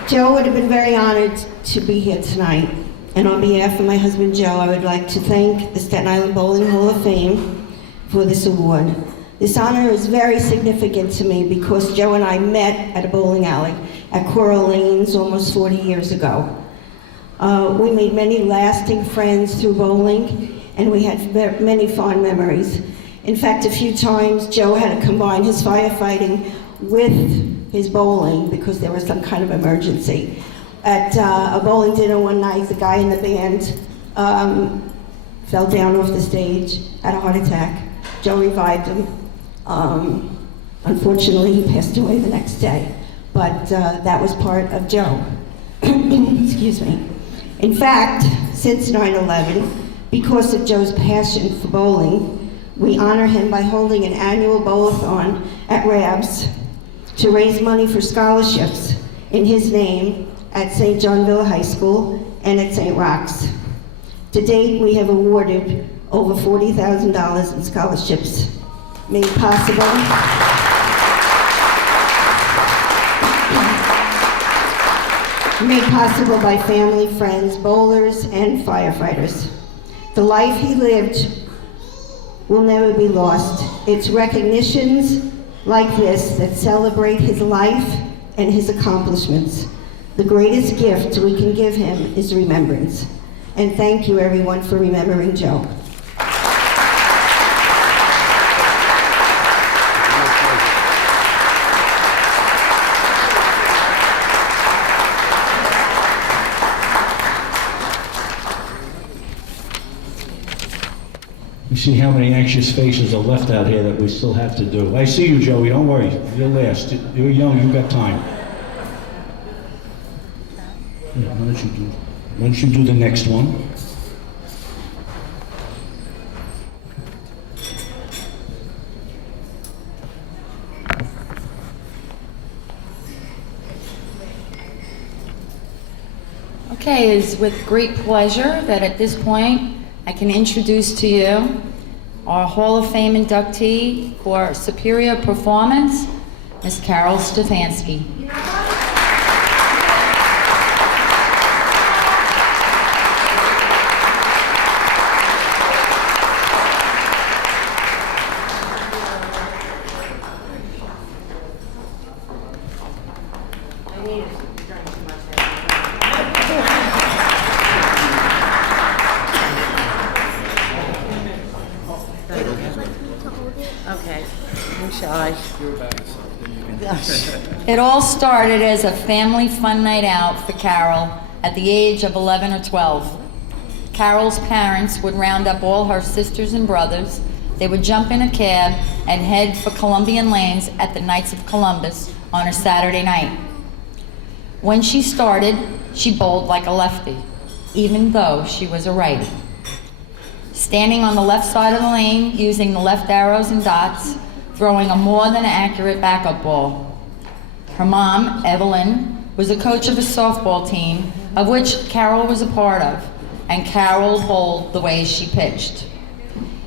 Joe would have been very honored to be here tonight. And on behalf of my husband Joe, I would like to thank the Staten Island Bowling Hall of Fame for this award. This honor is very significant to me because Joe and I met at a bowling alley at Coral Lanes almost 40 years ago. We made many lasting friends through bowling, and we had many fond memories. In fact, a few times Joe had to combine his firefighting with his bowling because there was some kind of emergency. At a bowling dinner one night, the guy in the band fell down off the stage, had a heart attack. Joe revived him. Unfortunately, he passed away the next day, but that was part of Joe. Excuse me. In fact, since 9/11, because of Joe's passion for bowling, we honor him by holding an annual bowl-a-thon at Rabs to raise money for scholarships in his name at St. Johnville High School and at St. Roch's. To date, we have awarded over $40,000 in scholarships made possible by family, friends, bowlers, and firefighters. The life he lived will never be lost. It's recognitions like this that celebrate his life and his accomplishments. The greatest gift we can give him is remembrance. And thank you, everyone, for remembering Joe. You see how many anxious faces are left out here that we still have to do. I see you, Joey, don't worry. You're last. You're young, you got time. Yeah, why don't you do the next one? Okay, it is with great pleasure that at this point I can introduce to you our Hall of Fame inductee for superior performance, Ms. Carol Stefanski. Okay, I'm shy. It all started as a family fun night out for Carol at the age of 11 or 12. Carol's parents would round up all her sisters and brothers. They would jump in a cab and head for Columbian Lanes at the Knights of Columbus on a Saturday night. When she started, she bowled like a lefty, even though she was a righty. Standing on the left side of the lane, using the left arrows and dots, throwing a more than accurate backup ball. Her mom, Evelyn, was a coach of a softball team, of which Carol was a part of, and Carol bowled the way she pitched.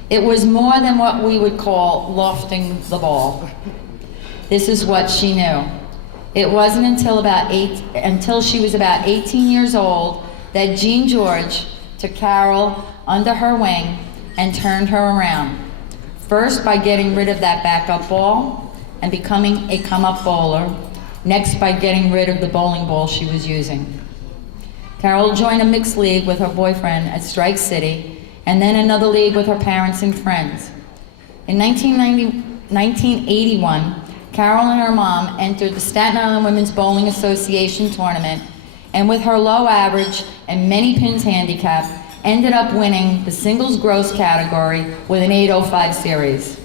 It was more than what we would call lofting the ball. This is what she knew. It wasn't until she was about 18 years old that Jean George took Carol under her wing and turned her around. First by getting rid of that backup ball and becoming a come-up bowler. Next by getting rid of the bowling ball she was using. Carol joined a mixed league with her boyfriend at Strike City, and then another league with her parents and friends. In 1981, Carol and her mom entered the Staten Island Women's Bowling Association tournament, and with her low average and many pins handicap, ended up winning the singles gross category with an 805 series.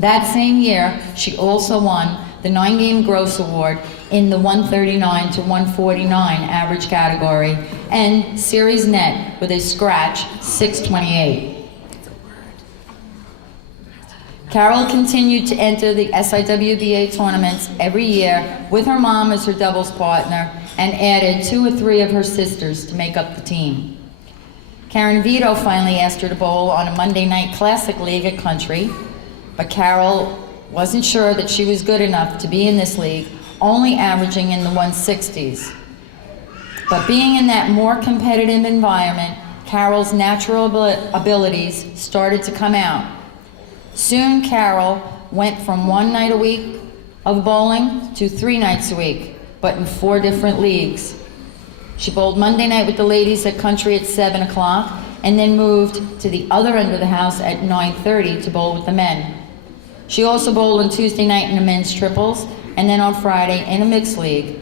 That same year, she also won the 9-game gross award in the 139 to 149 average category and series net with a scratch 628. Carol continued to enter the SIWBA tournaments every year with her mom as her doubles partner and added 2 or 3 of her sisters to make up the team. Karen Vito finally asked her to bowl on a Monday night classic league at Country, but Carol wasn't sure that she was good enough to be in this league, only averaging in the 160s. But being in that more competitive environment, Carol's natural abilities started to come out. Soon Carol went from 1 night a week of bowling to 3 nights a week, but in 4 different leagues. She bowled Monday night with the ladies at Country at 7 o'clock, and then moved to the other end of the house at 9:30 to bowl with the men. She also bowled on Tuesday night in the men's triples, and then on Friday in a mixed league.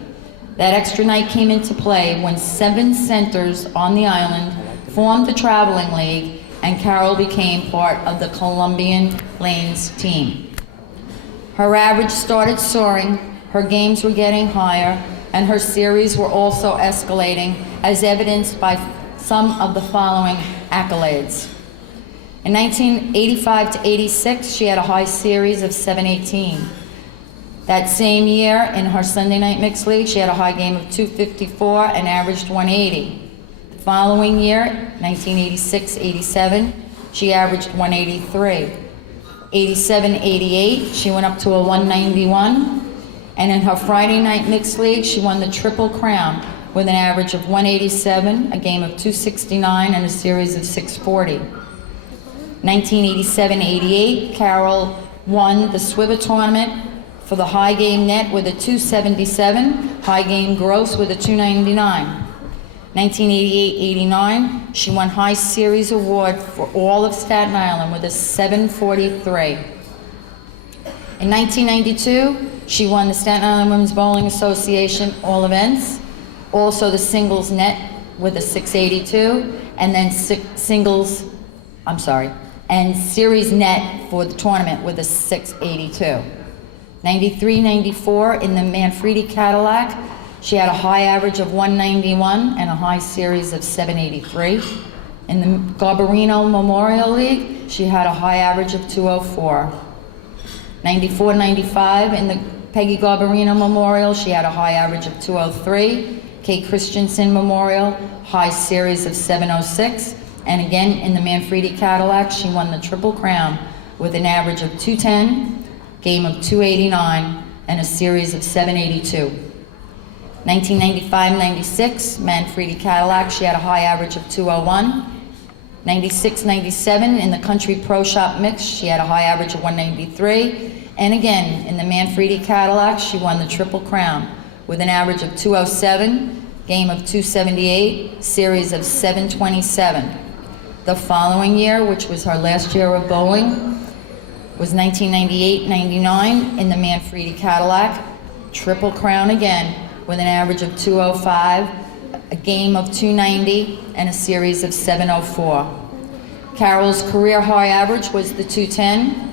That extra night came into play when 7 centers on the island formed the traveling league, and Carol became part of the Colombian Lanes team. Her average started soaring, her games were getting higher, and her series were also escalating, as evidenced by some of the following accolades. In 1985 to 86, she had a high series of 718. That same year, in her Sunday night mixed league, she had a high game of 254 and averaged 180. The following year, 1986-87, she averaged 183. 87-88, she went up to a 191. And in her Friday night mixed league, she won the Triple Crown with an average of 187, a game of 269, and a series of 640. 1987-88, Carol won the SIBHoF tournament for the high game net with a 277, high game gross with a 299. 1988-89, she won High Series Award for all of Staten Island with a 743. In 1992, she won the Staten Island Women's Bowling Association All Events, also the singles net with a 682, and then and series net for the tournament with a 682. 93-94 in the Manfredi Cadillac, she had a high average of 191 and a high series of 783. In the Garbarino Memorial League, she had a high average of 204. 94-95 in the Peggy Garbarino Memorial, she had a high average of 203. Kate Christensen Memorial, high series of 706. And again, in the Manfredi Cadillac, she won the Triple Crown with an average of 210, game of 289, and a series of 782. 1995-96, Manfredi Cadillac, she had a high average of 201. 96-97, in the Country Pro Shop Mix, she had a high average of 193. And again, in the Manfredi Cadillac, she won the Triple Crown with an average of 207, game of 278, series of 727. The following year, which was her last year of bowling, was 1998-99 in the Manfredi Cadillac, Triple Crown again, with an average of 205, a game of 290, and a series of 704. Carol's career high average was the 210.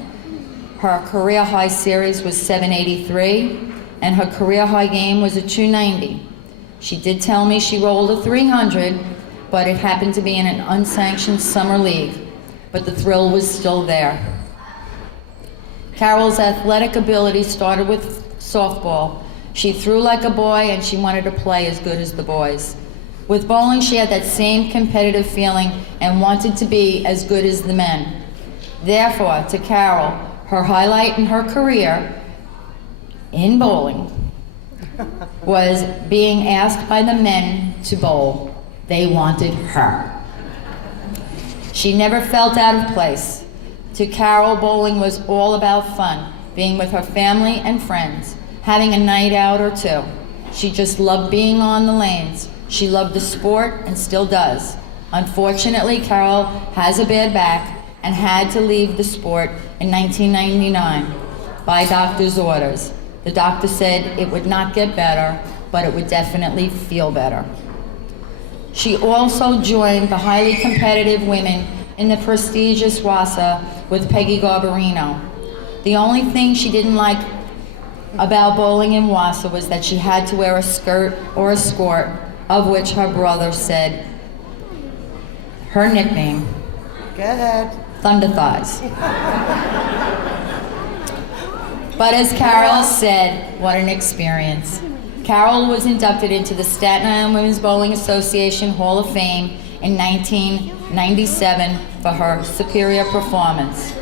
Her career high series was 783, and her career high game was a 290. She did tell me she rolled a 300, but it happened to be in an unsanctioned summer league. But the thrill was still there. Carol's athletic ability started with softball. She threw like a boy, and she wanted to play as good as the boys. With bowling, she had that same competitive feeling and wanted to be as good as the men. Therefore, to Carol, her highlight in her career in bowling was being asked by the men to bowl. They wanted her. She never felt out of place. To Carol, bowling was all about fun, being with her family and friends, having a night out or two. She just loved being on the lanes. She loved the sport and still does. Unfortunately, Carol has a bad back and had to leave the sport in 1999 by doctor's orders. The doctor said it would not get better, but it would definitely feel better. She also joined the highly competitive women in the prestigious WASA with Peggy Garbarino. The only thing she didn't like about bowling in WASA was that she had to wear a skirt or a skirt, of which her brother said her nickname, Go ahead. Thunder Thighs. But as Carol said, what an experience. Carol was inducted into the Staten Island Women's Bowling Association Hall of Fame in 1997 for her superior performance.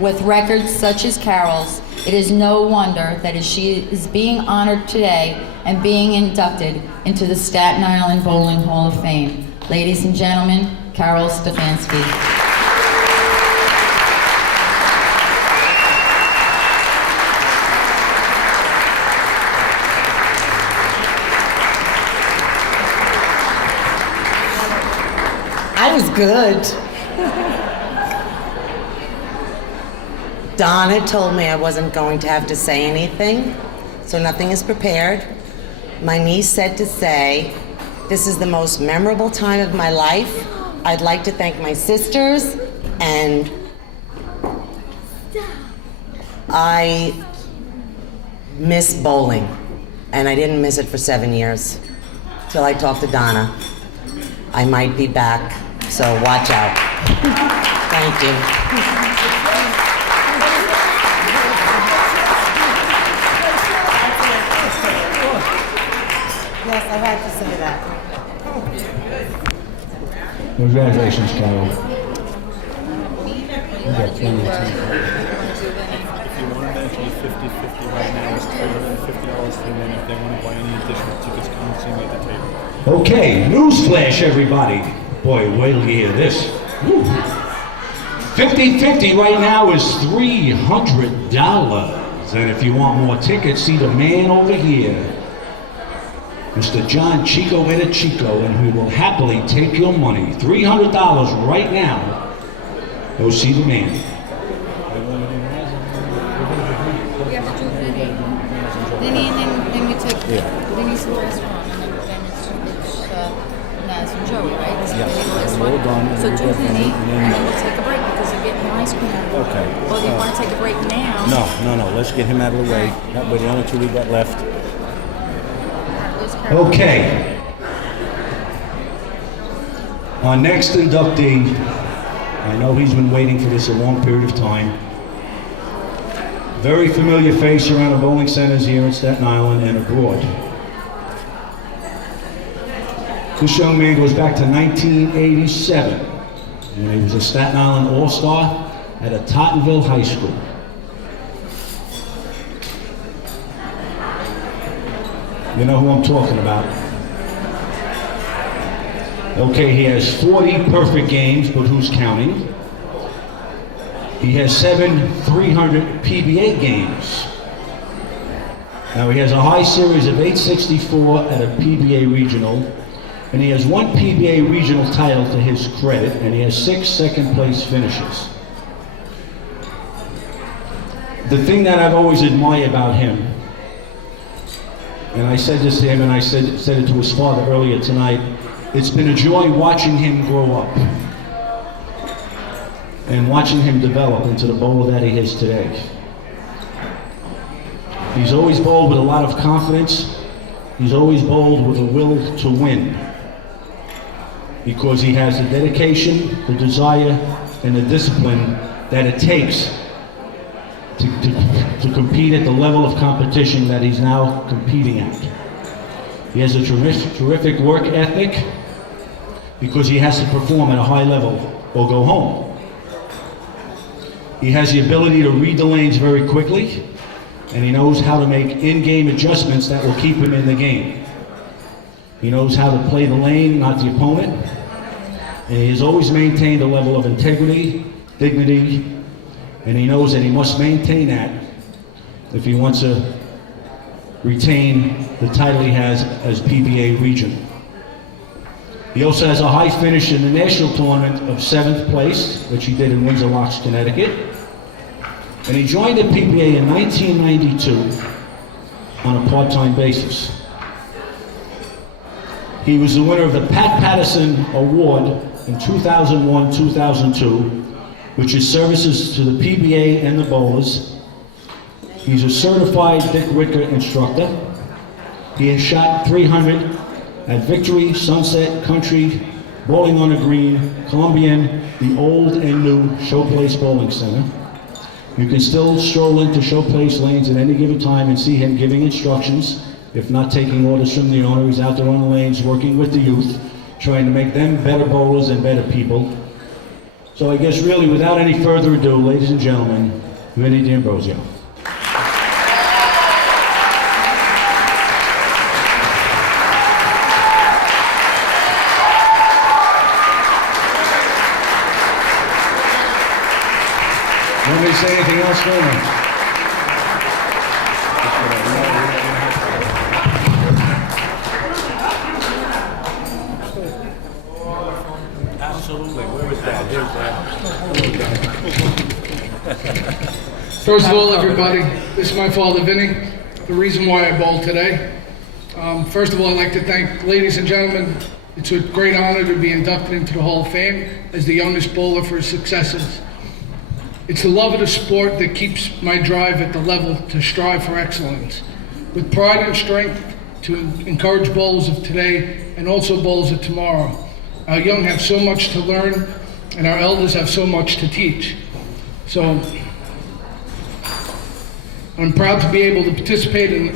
With records such as Carol's, it is no wonder that she is being honored today and being inducted into the Staten Island Bowling Hall of Fame. Ladies and gentlemen, Carol Stefanski. I That was good. Donna told me I wasn't going to have to say anything, so nothing is prepared. My niece said to say, this is the most memorable time of my life. I'd like to thank my sisters, and I miss bowling, and I didn't miss it for 7 years. Till I talked to Donna. I might be back, so watch out. Thank you. Yes, I had to say that. Congratulations, Carol. You got plenty of time. If you want to mention 50-50 right now, it's $350 for them. If they want to buy any additional tickets, come and see me at the table. Okay, newsflash, everybody. Boy, wait till you hear this. 50-50 right now is $300. And if you want more tickets, see the man over here, Mr. John Chico Chico, and we will happily take your money. $300 right now. Go see the man. We have to do Vinny, and then we take Vinny's the last one, and then it's Naz and Joey, right? This is Yes. the last We're all one. done, and So we'll do go Vinny, from there, and then we'll take a break because you're getting your ice cream. Okay. Or do you want to take a break now? No. Let's get him out of the way. That way the only two we got left. Okay. Our next inductee, I know he's been waiting for this a long period of time. Very familiar face around the bowling centers here in Staten Island and abroad. This young man goes back to 1987, and he was a Staten Island All-Star at a Tottenville High School. You know who I'm talking about. Okay, he has 40 perfect games, but who's counting? He has 7 300 PBA games. Now he has a high series of 864 at a PBA regional, and he has 1 PBA regional title to his credit, and he has 6 second place finishes. The thing that I've always admired about him, and I said this to him, and I said it to his father earlier tonight, it's been a joy watching him grow up and watching him develop into the bowler that he is today. He's always bowled with a lot of confidence. He's always bowled with a will to win, because he has the dedication, the desire, and the discipline that it takes to compete at the level of competition that he's now competing at. He has a terrific work ethic, because he has to perform at a high level or go home. He has the ability to read the lanes very quickly, and he knows how to make in-game adjustments that will keep him in the game. He knows how to play the lane, not the opponent, and he has always maintained a level of integrity, dignity, and he knows that he must maintain that if he wants to retain the title he has as PBA regional. He also has a high finish in the national tournament of 7th place, which he did in Windsor Locks, Connecticut. And he joined the PBA in 1992 on a part-time basis. He was the winner of the Pat Patterson Award in 2001-2002, which is services to the PBA and the bowlers. He's a certified Dick Whitaker instructor. He has shot 300 at Victory, Sunset, Country, Bowling on the Green, Columbian, the old and new Showplace Bowling Center. You can still stroll into Showplace lanes at any given time and see him giving instructions, if not taking orders from the owner. He's out there on the lanes working with the youth, trying to make them better bowlers and better people. So I guess really, without any further ado, ladies and gentlemen, Vinny D'Ambrosio. Want me to say anything else, Norman? Absolutely First of all, everybody, this is my father, Vinny, the reason why I bowl today. First of all, I'd like to thank, ladies and gentlemen, it's a great honor to be inducted into the Hall of Fame as the youngest bowler for his successes. It's the love of the sport that keeps my drive at the level to strive for excellence. With pride and strength to encourage bowlers of today and also bowlers of tomorrow. Our young have so much to learn and our elders have so much to teach. So, I'm proud to be able to participate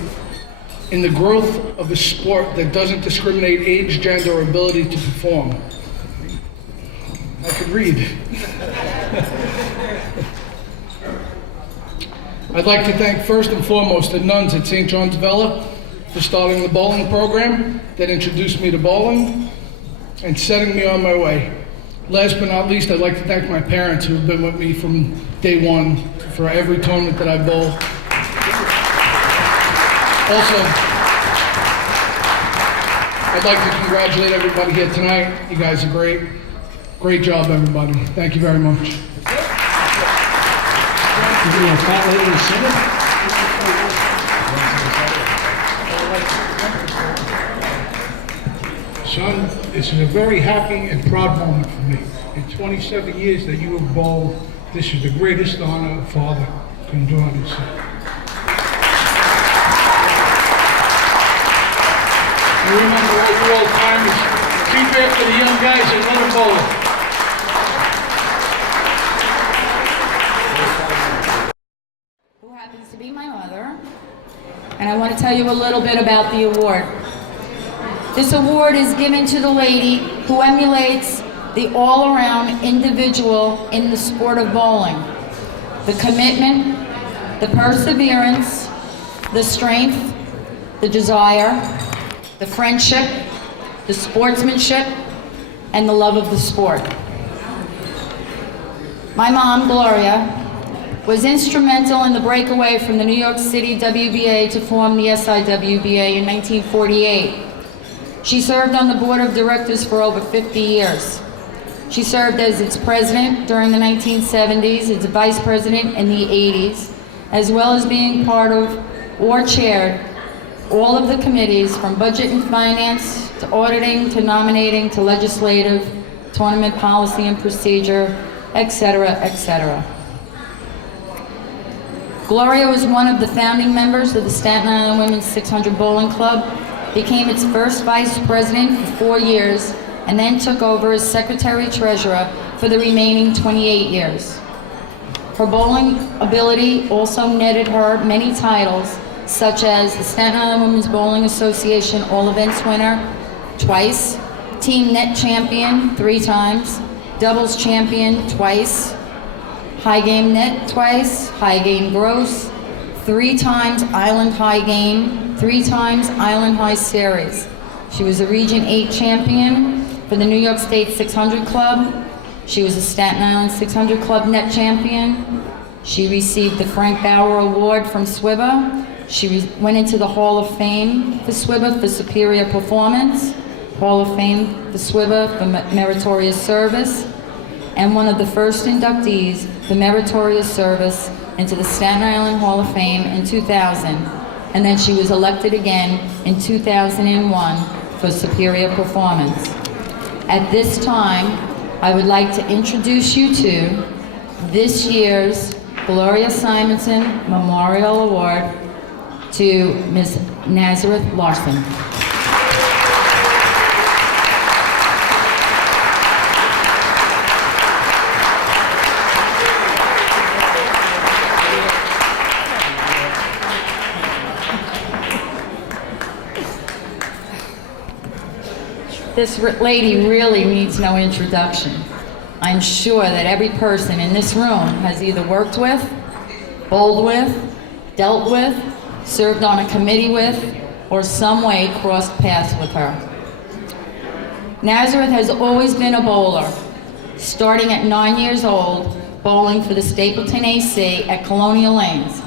in the growth of a sport that doesn't discriminate age, gender, or ability to perform. I could read. I'd like to thank first and foremost the nuns at St. John's Vella for starting the bowling program that introduced me to bowling and setting me on my way. Last but not least, I'd like to thank my parents who have been with me from day one for every tournament that I bowl. Also, I'd like to congratulate everybody here tonight. You guys are great. Great job, everybody. Thank you very much. Son, this is a very happy and proud moment for me. In 27 years that you have bowled, this is the greatest honor a father can do on his son. I remember all you old timers, keep after the young guys and let them bowl. Who happens to be my mother, and I want to tell you a little bit about the award. This award is given to the lady who emulates the all-around individual in the sport of bowling. The commitment, the perseverance, the strength, the desire, the friendship, the sportsmanship, and the love of the sport. My mom, Gloria, was instrumental in the breakaway from the New York City WBA to form the SIBHoF in 1948. She served on the board of directors for over 50 years. She served as its president during the 1970s, its vice president in the 80s, as well as being part of or chaired all of the committees from budget and finance to auditing to nominating to legislative, tournament policy and procedure, etc., etc. Gloria was one of the founding members of the Staten Island Women's 600 Bowling Club, became its first vice president for 4 years, and then took over as secretary-treasurer for the remaining 28 years. Her bowling ability also netted her many titles, such as the Staten Island Women's Bowling Association All-Events winner twice, team net champion 3 times, doubles champion twice, high game net twice, high game gross, 3 times Island High Game, 3 times Island High Series. She was a Region 8 champion for the New York State 600 Club. She was a Staten Island 600 Club net champion. She received the Frank Bauer Award from SIBHoF. She went into the Hall of Fame for SIBHoF for superior performance, Hall of Fame for SIBHoF for meritorious service, and one of the first inductees for meritorious service into the Staten Island Hall of Fame in 2000, and then she was elected again in 2001 for superior performance. At this time, I would like to introduce you to this year's Gloria Simonson Memorial Award to Ms. Nazareth Larson. This lady really needs no introduction. I'm sure that every person in this room has either worked with, bowled with, dealt with, served on a committee with, or some way crossed paths with her. Nazareth has always been a bowler, starting at 9 years old, bowling for the Stapleton AC at Colonial Lanes,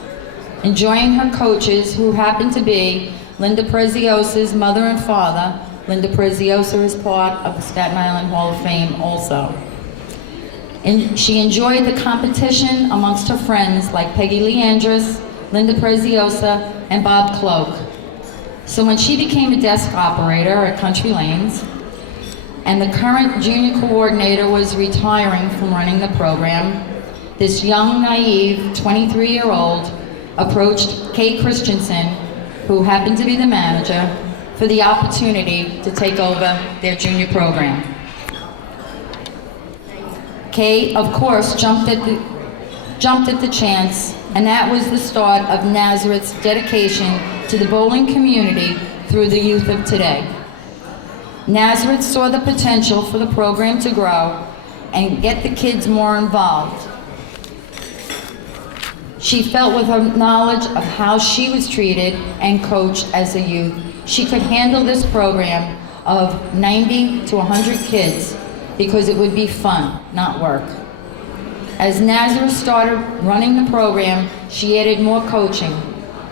enjoying her coaches who happened to be Linda Preziosa's mother and father. Linda Preziosa is part of the Staten Island Hall of Fame also. And she enjoyed the competition amongst her friends like Peggy Lee Andrus, Linda Preziosa, and Bob Cloak. So when she became a desk operator at Country Lanes, and the current junior coordinator was retiring from running the program, this young, naive, 23-year-old approached Kate Christensen, who happened to be the manager, for the opportunity to take over their junior program. Kate, of course, jumped at the chance, and that was the start of Nazareth's dedication to the bowling community through the youth of today. Nazareth saw the potential for the program to grow and get the kids more involved. She felt with her knowledge of how she was treated and coached as a youth, she could handle this program of 90 to 100 kids because it would be fun, not work. As Nazareth started running the program, she added more coaching,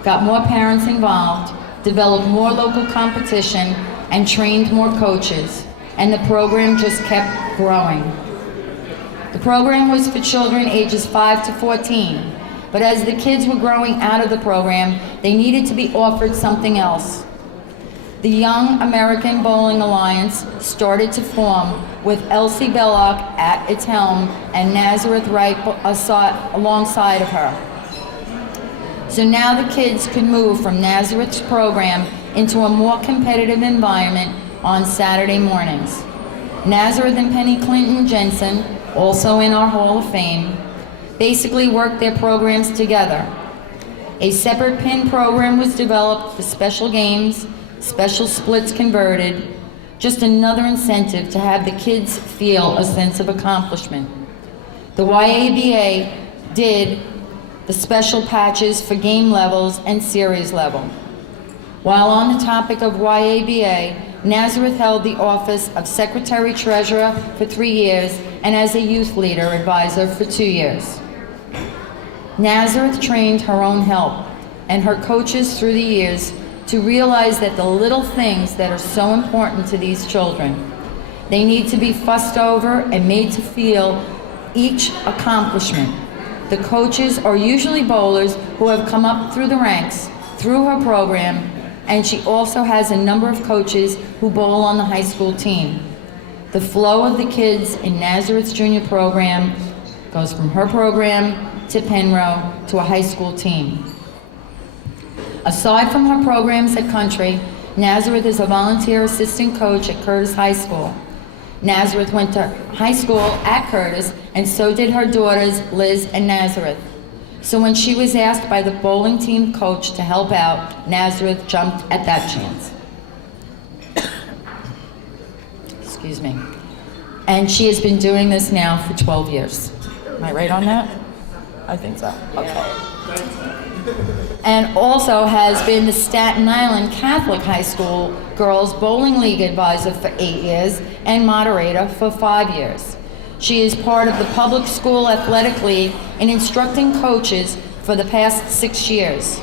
got more parents involved, developed more local competition, and trained more coaches, and the program just kept growing. The program was for children ages 5 to 14, but as the kids were growing out of the program, they needed to be offered something else. The Young American Bowling Alliance started to form with Elsie Belloc at its helm and Nazareth right alongside of her. So now the kids could move from Nazareth's program into a more competitive environment on Saturday mornings. Nazareth and Penny Clinton Jensen, also in our Hall of Fame, basically worked their programs together. A separate pin program was developed for special games, special splits converted, just another incentive to have the kids feel a sense of accomplishment. The YABA did the special patches for game levels and series level. While on the topic of YABA, Nazareth held the office of Secretary-Treasurer for 3 years and as a youth leader advisor for 2 years. Nazareth trained her own help and her coaches through the years to realize that the little things that are so important to these children, they need to be fussed over and made to feel each accomplishment. The coaches are usually bowlers who have come up through the ranks, through her program, and she also has a number of coaches who bowl on the high school team. The flow of the kids in Nazareth's junior program goes from her program to Penrose to a high school team. Aside from her programs at Country, Nazareth is a volunteer assistant coach at Curtis High School. Nazareth went to high school at Curtis, and so did her daughters, Liz and Nazareth. So when she was asked by the bowling team coach to help out, Nazareth jumped at that chance. Excuse me. And she has been doing this now for 12 years. Am I right on that? I think so. Okay. And also has been the Staten Island Catholic High School Girls Bowling League advisor for 8 years and moderator for 5 years. She is part of the Public School Athletic League and instructing coaches for the past 6 years.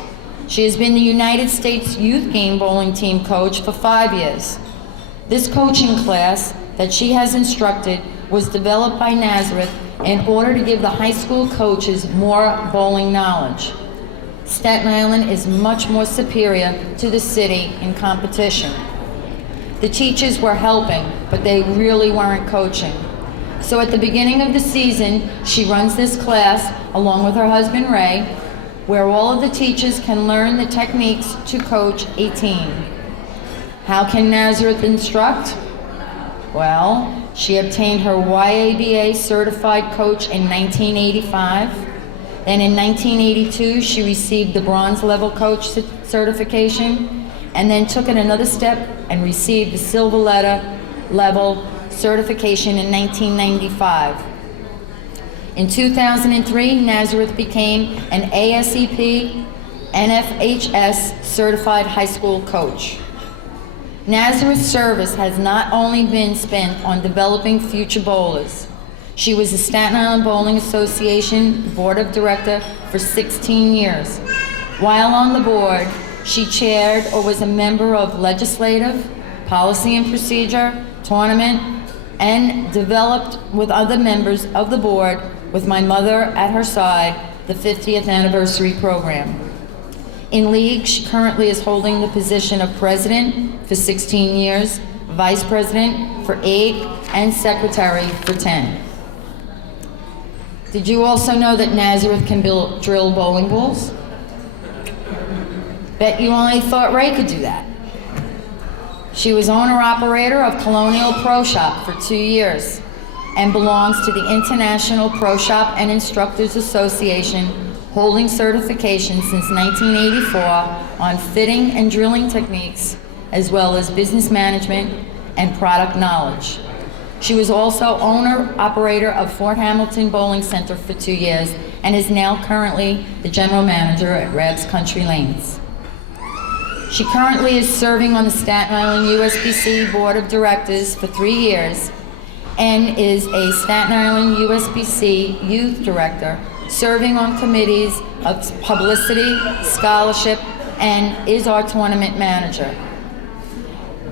She has been the United States Youth Game Bowling Team coach for 5 years. This coaching class that she has instructed was developed by Nazareth in order to give the high school coaches more bowling knowledge. Staten Island is much more superior to the city in competition. The teachers were helping, but they really weren't coaching. So at the beginning of the season, she runs this class along with her husband Ray, where all of the teachers can learn the techniques to coach a team. How can Nazareth instruct? Well, she obtained her YABA certified coach in 1985. Then in 1982, she received the bronze level coach certification, and then took it another step and received the silver level certification in 1995. In 2003, Nazareth became an ASEP NFHS certified high school coach. Nazareth's service has not only been spent on developing future bowlers. She was the Staten Island Bowling Association Board of Director for 16 years. While on the board, she chaired or was a member of legislative, policy and procedure, tournament, and developed with other members of the board, with my mother at her side, the 50th anniversary program. In league, she currently is holding the position of president for 16 years, vice president for 8, and secretary for 10. Did you also know that Nazareth can drill bowling balls? Bet you only thought Ray could do that. She was owner-operator of Colonial Pro Shop for 2 years and belongs to the International Pro Shop and Instructors Association, holding certification since 1984 on fitting and drilling techniques, as well as business management and product knowledge. She was also owner-operator of Fort Hamilton Bowling Center for 2 years and is now currently the general manager at Rab's Country Lanes. She currently is serving on the Staten Island USBC Board of Directors for 3 years and is a Staten Island USBC Youth Director, serving on committees of publicity, scholarship, and is our tournament manager.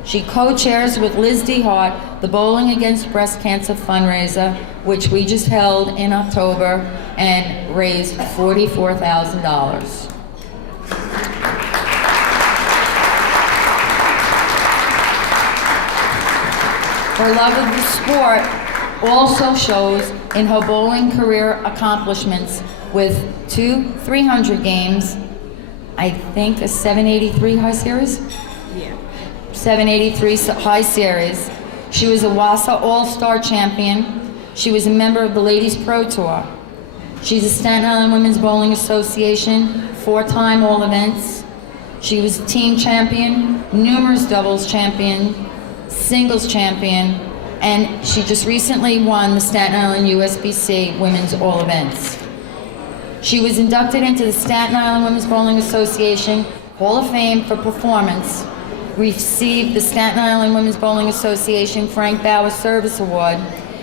She co-chairs with Liz DeHart the Bowling Against Breast Cancer fundraiser, which we just held in October and raised $44,000. Her love of the sport also shows in her bowling career accomplishments with 2 300 games, I think a 783 high series? Yeah. 783 high series. She was a WASA All-Star champion. She was a member of the Ladies Pro Tour. She's a Staten Island Women's Bowling Association 4-time All Events. She was a team champion, numerous doubles champion, singles champion, and she just recently won the Staten Island USBC Women's All Events. She was inducted into the Staten Island Women's Bowling Association Hall of Fame for performance, received the Staten Island Women's Bowling Association Frank Bauer Service Award,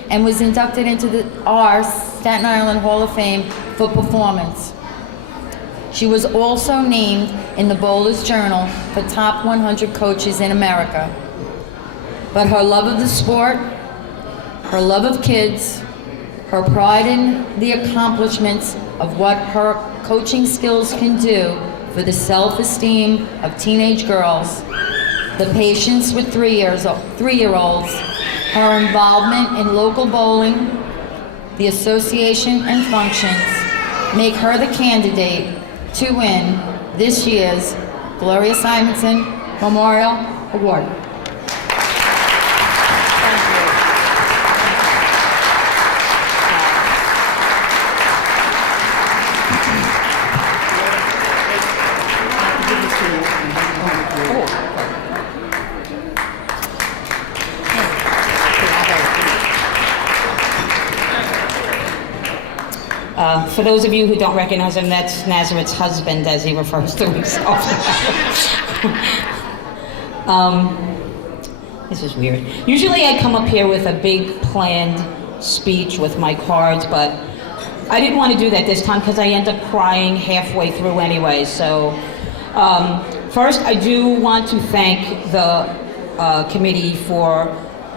and was inducted into our Staten Island Hall of Fame for performance. She was also named in the Bowler's Journal for top 100 coaches in America. But her love of the sport, her love of kids, her pride in the accomplishments of what her coaching skills can do for the self-esteem of teenage girls, the patience with 3-year-olds, her involvement in local bowling, the association and functions, make her the candidate to win this year's Gloria Simonson Memorial Award. For those of you who don't recognize him, that's Nazareth's husband, as he refers to himself. This is weird. Usually I come up here with a big planned speech with my cards, but I didn't want to do that this time because I end up crying halfway through anyway. So first, I do want to thank the committee for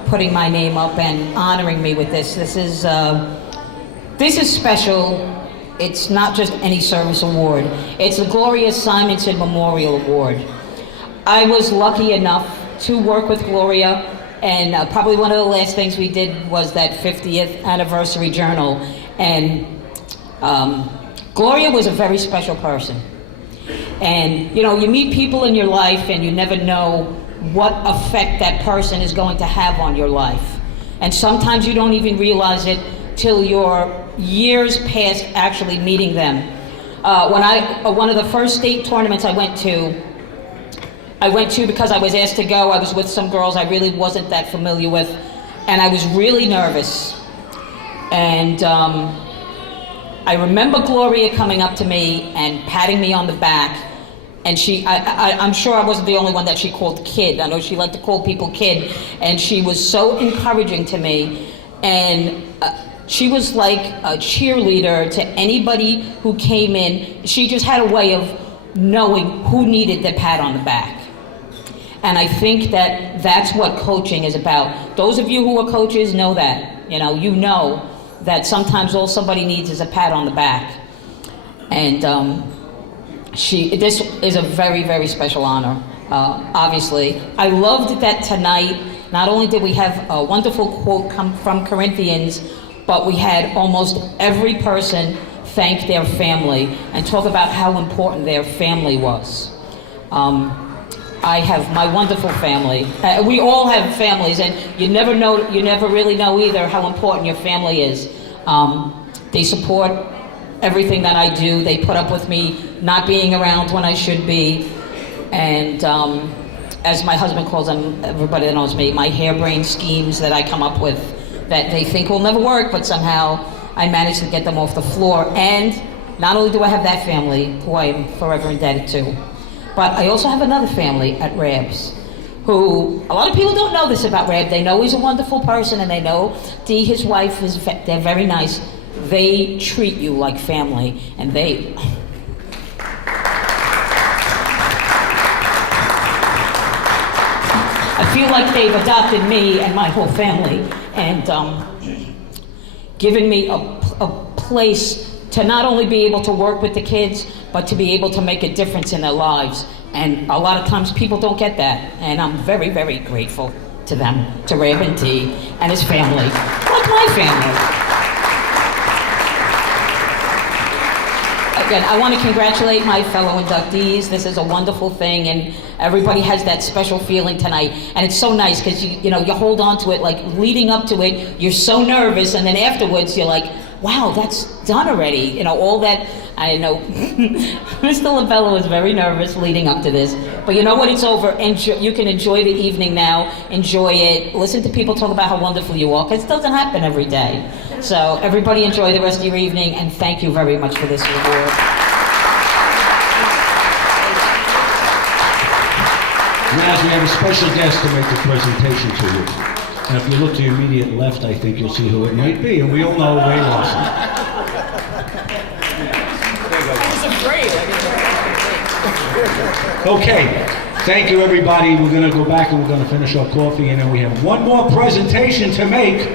putting my name up and honoring me with this. This is special. It's not just any service award. It's the Gloria Simonson Memorial Award. I was lucky enough to work with Gloria, and probably one of the last things we did was that 50th anniversary journal. And Gloria was a very special person. And you know, you meet people in your life and you never know what effect that person is going to have on your life. And sometimes you don't even realize it till you're years past actually meeting them. One of the first state tournaments I went to because I was asked to go. I was with some girls I really wasn't that familiar with, and I was really nervous. And I remember Gloria coming up to me and patting me on the back, and I'm sure I wasn't the only one that she called kid. I know she liked to call people kid, and she was so encouraging to me. And she was like a cheerleader to anybody who came in. She just had a way of knowing who needed the pat on the back. And I think that that's what coaching is about. Those of you who are coaches know that. You know that sometimes all somebody needs is a pat on the back. And this is a very, very special honor, obviously. I loved that tonight, not only did we have a wonderful quote come from Corinthians, but we had almost every person thank their family and talk about how important their family was. I have my wonderful family. We all have families, and you never really know either how important your family is. They support everything that I do. They put up with me not being around when I should be. And as my husband calls them, everybody that knows me, my harebrained schemes that I come up with that they think will never work, but somehow I manage to get them off the floor. And not only do I have that family, who I am forever indebted to, but I also have another family at Rab's, who, a lot of people don't know this about Rab. They know he's a wonderful person, and they know Dee, his wife, they're very nice. They treat you like family, and they... I feel like they've adopted me and my whole family, and given me a place to not only be able to work with the kids, but to be able to make a difference in their lives. And a lot of times people don't get that, and I'm very, very grateful to them, to Rab and Dee and his family, like my family. Again, I want to congratulate my fellow inductees. This is a wonderful thing, and everybody has that special feeling tonight. And it's so nice because you hold on to it, like leading up to it, you're so nervous, and then afterwards you're like, wow, that's done already. All that, I know Mr. LaBella was very nervous leading up to this, but you know what, it's over. You can enjoy the evening now, enjoy it, listen to people talk about how wonderful you are, because it doesn't happen every day. So everybody enjoy the rest of your evening, and thank you very much for this reward. Now we have a special guest to make the presentation to you. And if you look to your immediate left, I think you'll see who it might be, and we all know Ray Lawson. Okay, thank you everybody. We're going to go back and we're going to finish our coffee, and then we have one more presentation to make.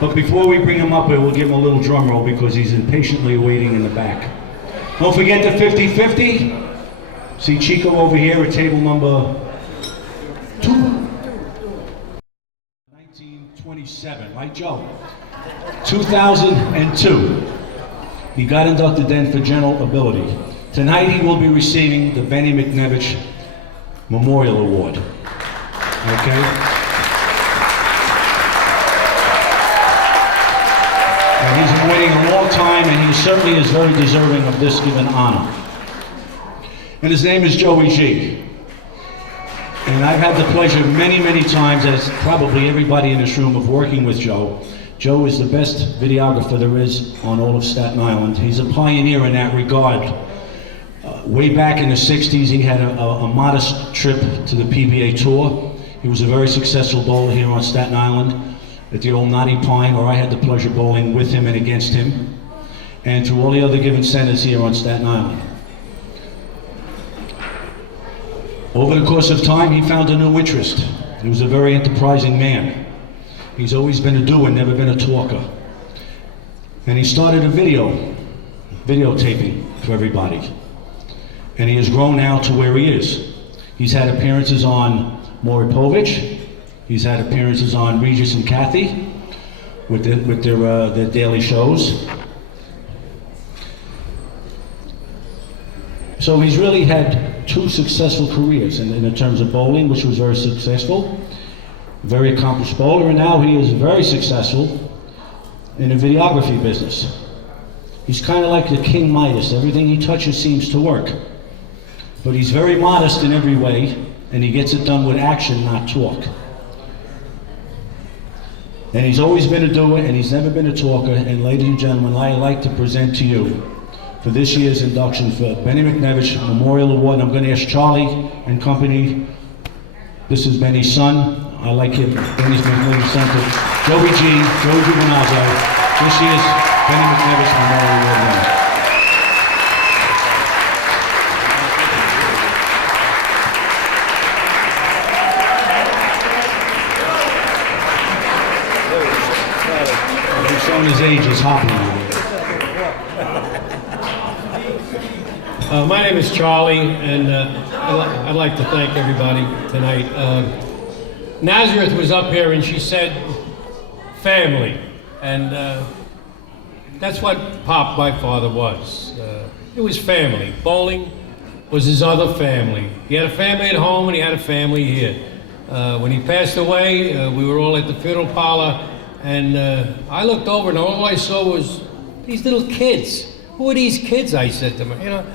But before we bring him up here, we'll give him a little drum roll because he's impatiently waiting in the back. Don't forget the 50-50. See Chico over here at table number 2. 1927, right, Joe? 2002. He got inducted then for general ability. Tonight he will be receiving the Benny McNevich Memorial Award. Okay? And he's been waiting a long time, and he certainly is very deserving of this given honor. And his name is Joey G. And I've had the pleasure many, many times, as probably everybody in this room, of working with Joe. Joe is the best videographer there is on all of Staten Island. He's a pioneer in that regard. Way back in the 60s, he had a modest trip to the PBA Tour. He was a very successful bowler here on Staten Island at the old Knotty Pine, where I had the pleasure of bowling with him and against him, and through all the other given centers here on Staten Island. Over the course of time, he found a new interest. He was a very enterprising man. He's always been a doer, never been a talker. And he started a videotaping for everybody. And he has grown now to where he is. He's had appearances on Maury Povich. He's had appearances on Regis and Kathy with their daily shows. So he's really had 2 successful careers in terms of bowling, which was very successful, very accomplished bowler, and now he is very successful in the videography business. He's kind of like the King Midas. Everything he touches seems to work. But he's very modest in every way, and he gets it done with action, not talk. And he's always been a doer, and he's never been a talker. And ladies and gentlemen, I'd like to present to you, for this year's induction for Benny McNevich Memorial Award. I'm going to ask Charlie and company. This is Benny's son. I like him. Benny's McNevich's son. Joey G. Joey Juvenazzo. This year's Benny McNevich Memorial Award winner. on his age is happy with it. My name is Charlie, and I'd like to thank everybody tonight. Nazareth was up here and she said family, and that's what Pop, my father, was. It was family. Bowling was his other family. He had a family at home and he had a family here. When he passed away, we were all at the funeral parlor, and I looked over and all I saw was these little kids. Who are these kids? I said to them, you know,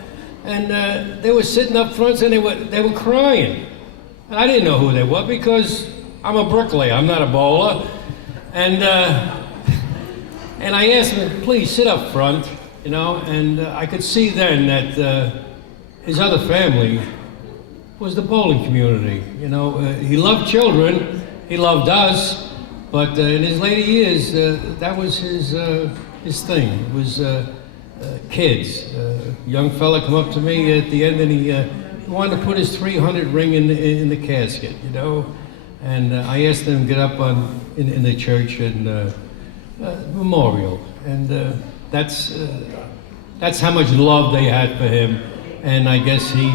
and they were sitting up front and they were crying. And I didn't know who they were because I'm a bricklayer. I'm not a bowler. And I asked him, please sit up front, you know, and I could see then that his other family was the bowling community. You know, he loved children, he loved us, but in his later years, that was his thing. It was kids. A young fella come up to me at the end and he wanted to put his 300 ring in the casket, you know, and I asked him to get up in the church and memorial, and that's how much love they had for him, and I guess he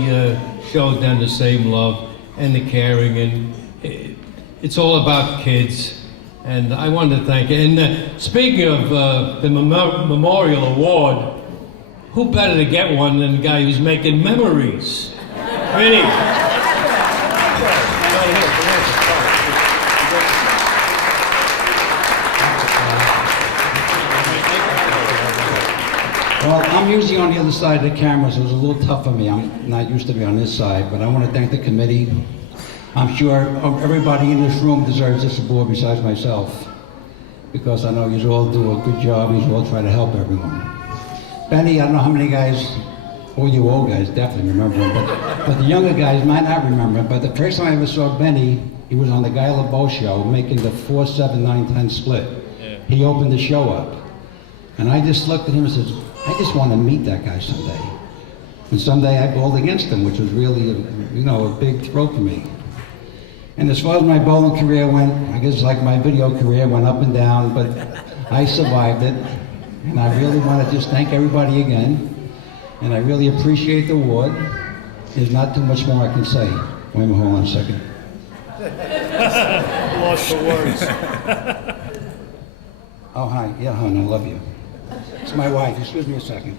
showed them the same love and the caring, and it's all about kids, and I wanted to thank you. And speaking of the memorial award, who better to get one than the guy who's making memories? Vinny. Well, I'm usually on the other side of the camera, so it's a little tough for me. I'm not used to be on this side, but I want to thank the committee. I'm sure everybody in this room deserves this award besides myself, because I know you all do a good job, you all try to help everyone. Benny, I don't know how many guys, all you old guys definitely remember him, but the younger guys might not remember him, but the first time I ever saw Benny, he was on the Guy LeBeau show making the 4, 7, 9, 10 split. Yeah. He opened the show up. And I just looked at him and said, I just want to meet that guy someday. And someday I bowled against him, which was really, a big thrill for me. And as far as my bowling career went, I guess like my video career went up and down, but I survived it. And I really want to just thank everybody again. And I really appreciate the award. There's not too much more I can say. Wait a minute, hold on a second. Lost for words. Oh, hi. Yeah, hon, I love you. It's my wife. Excuse me a second.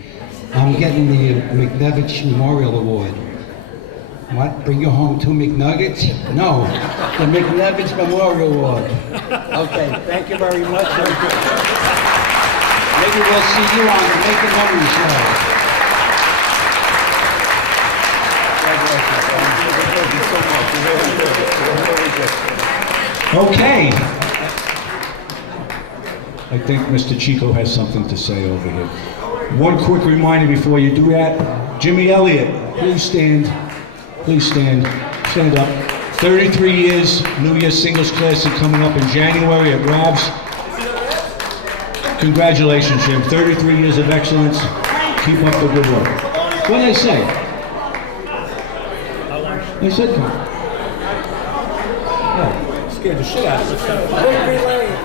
I'm getting the McNevich Memorial Award. What? Bring you home 2 McNuggets? No, the McNevich Memorial Award. Okay, thank you very much. Maybe we'll see you on the Making Memories show. Okay. I think Mr. Chico has something to say over here. One quick reminder before you do that. Jimmy Elliott, please stand. Please stand. Stand up. 33 years, New Year's Singles Classic coming up in January at Rob's. Congratulations, Jim. 33 years of excellence. Keep up the good work. What did I say? I said come. Scared the shit out of us.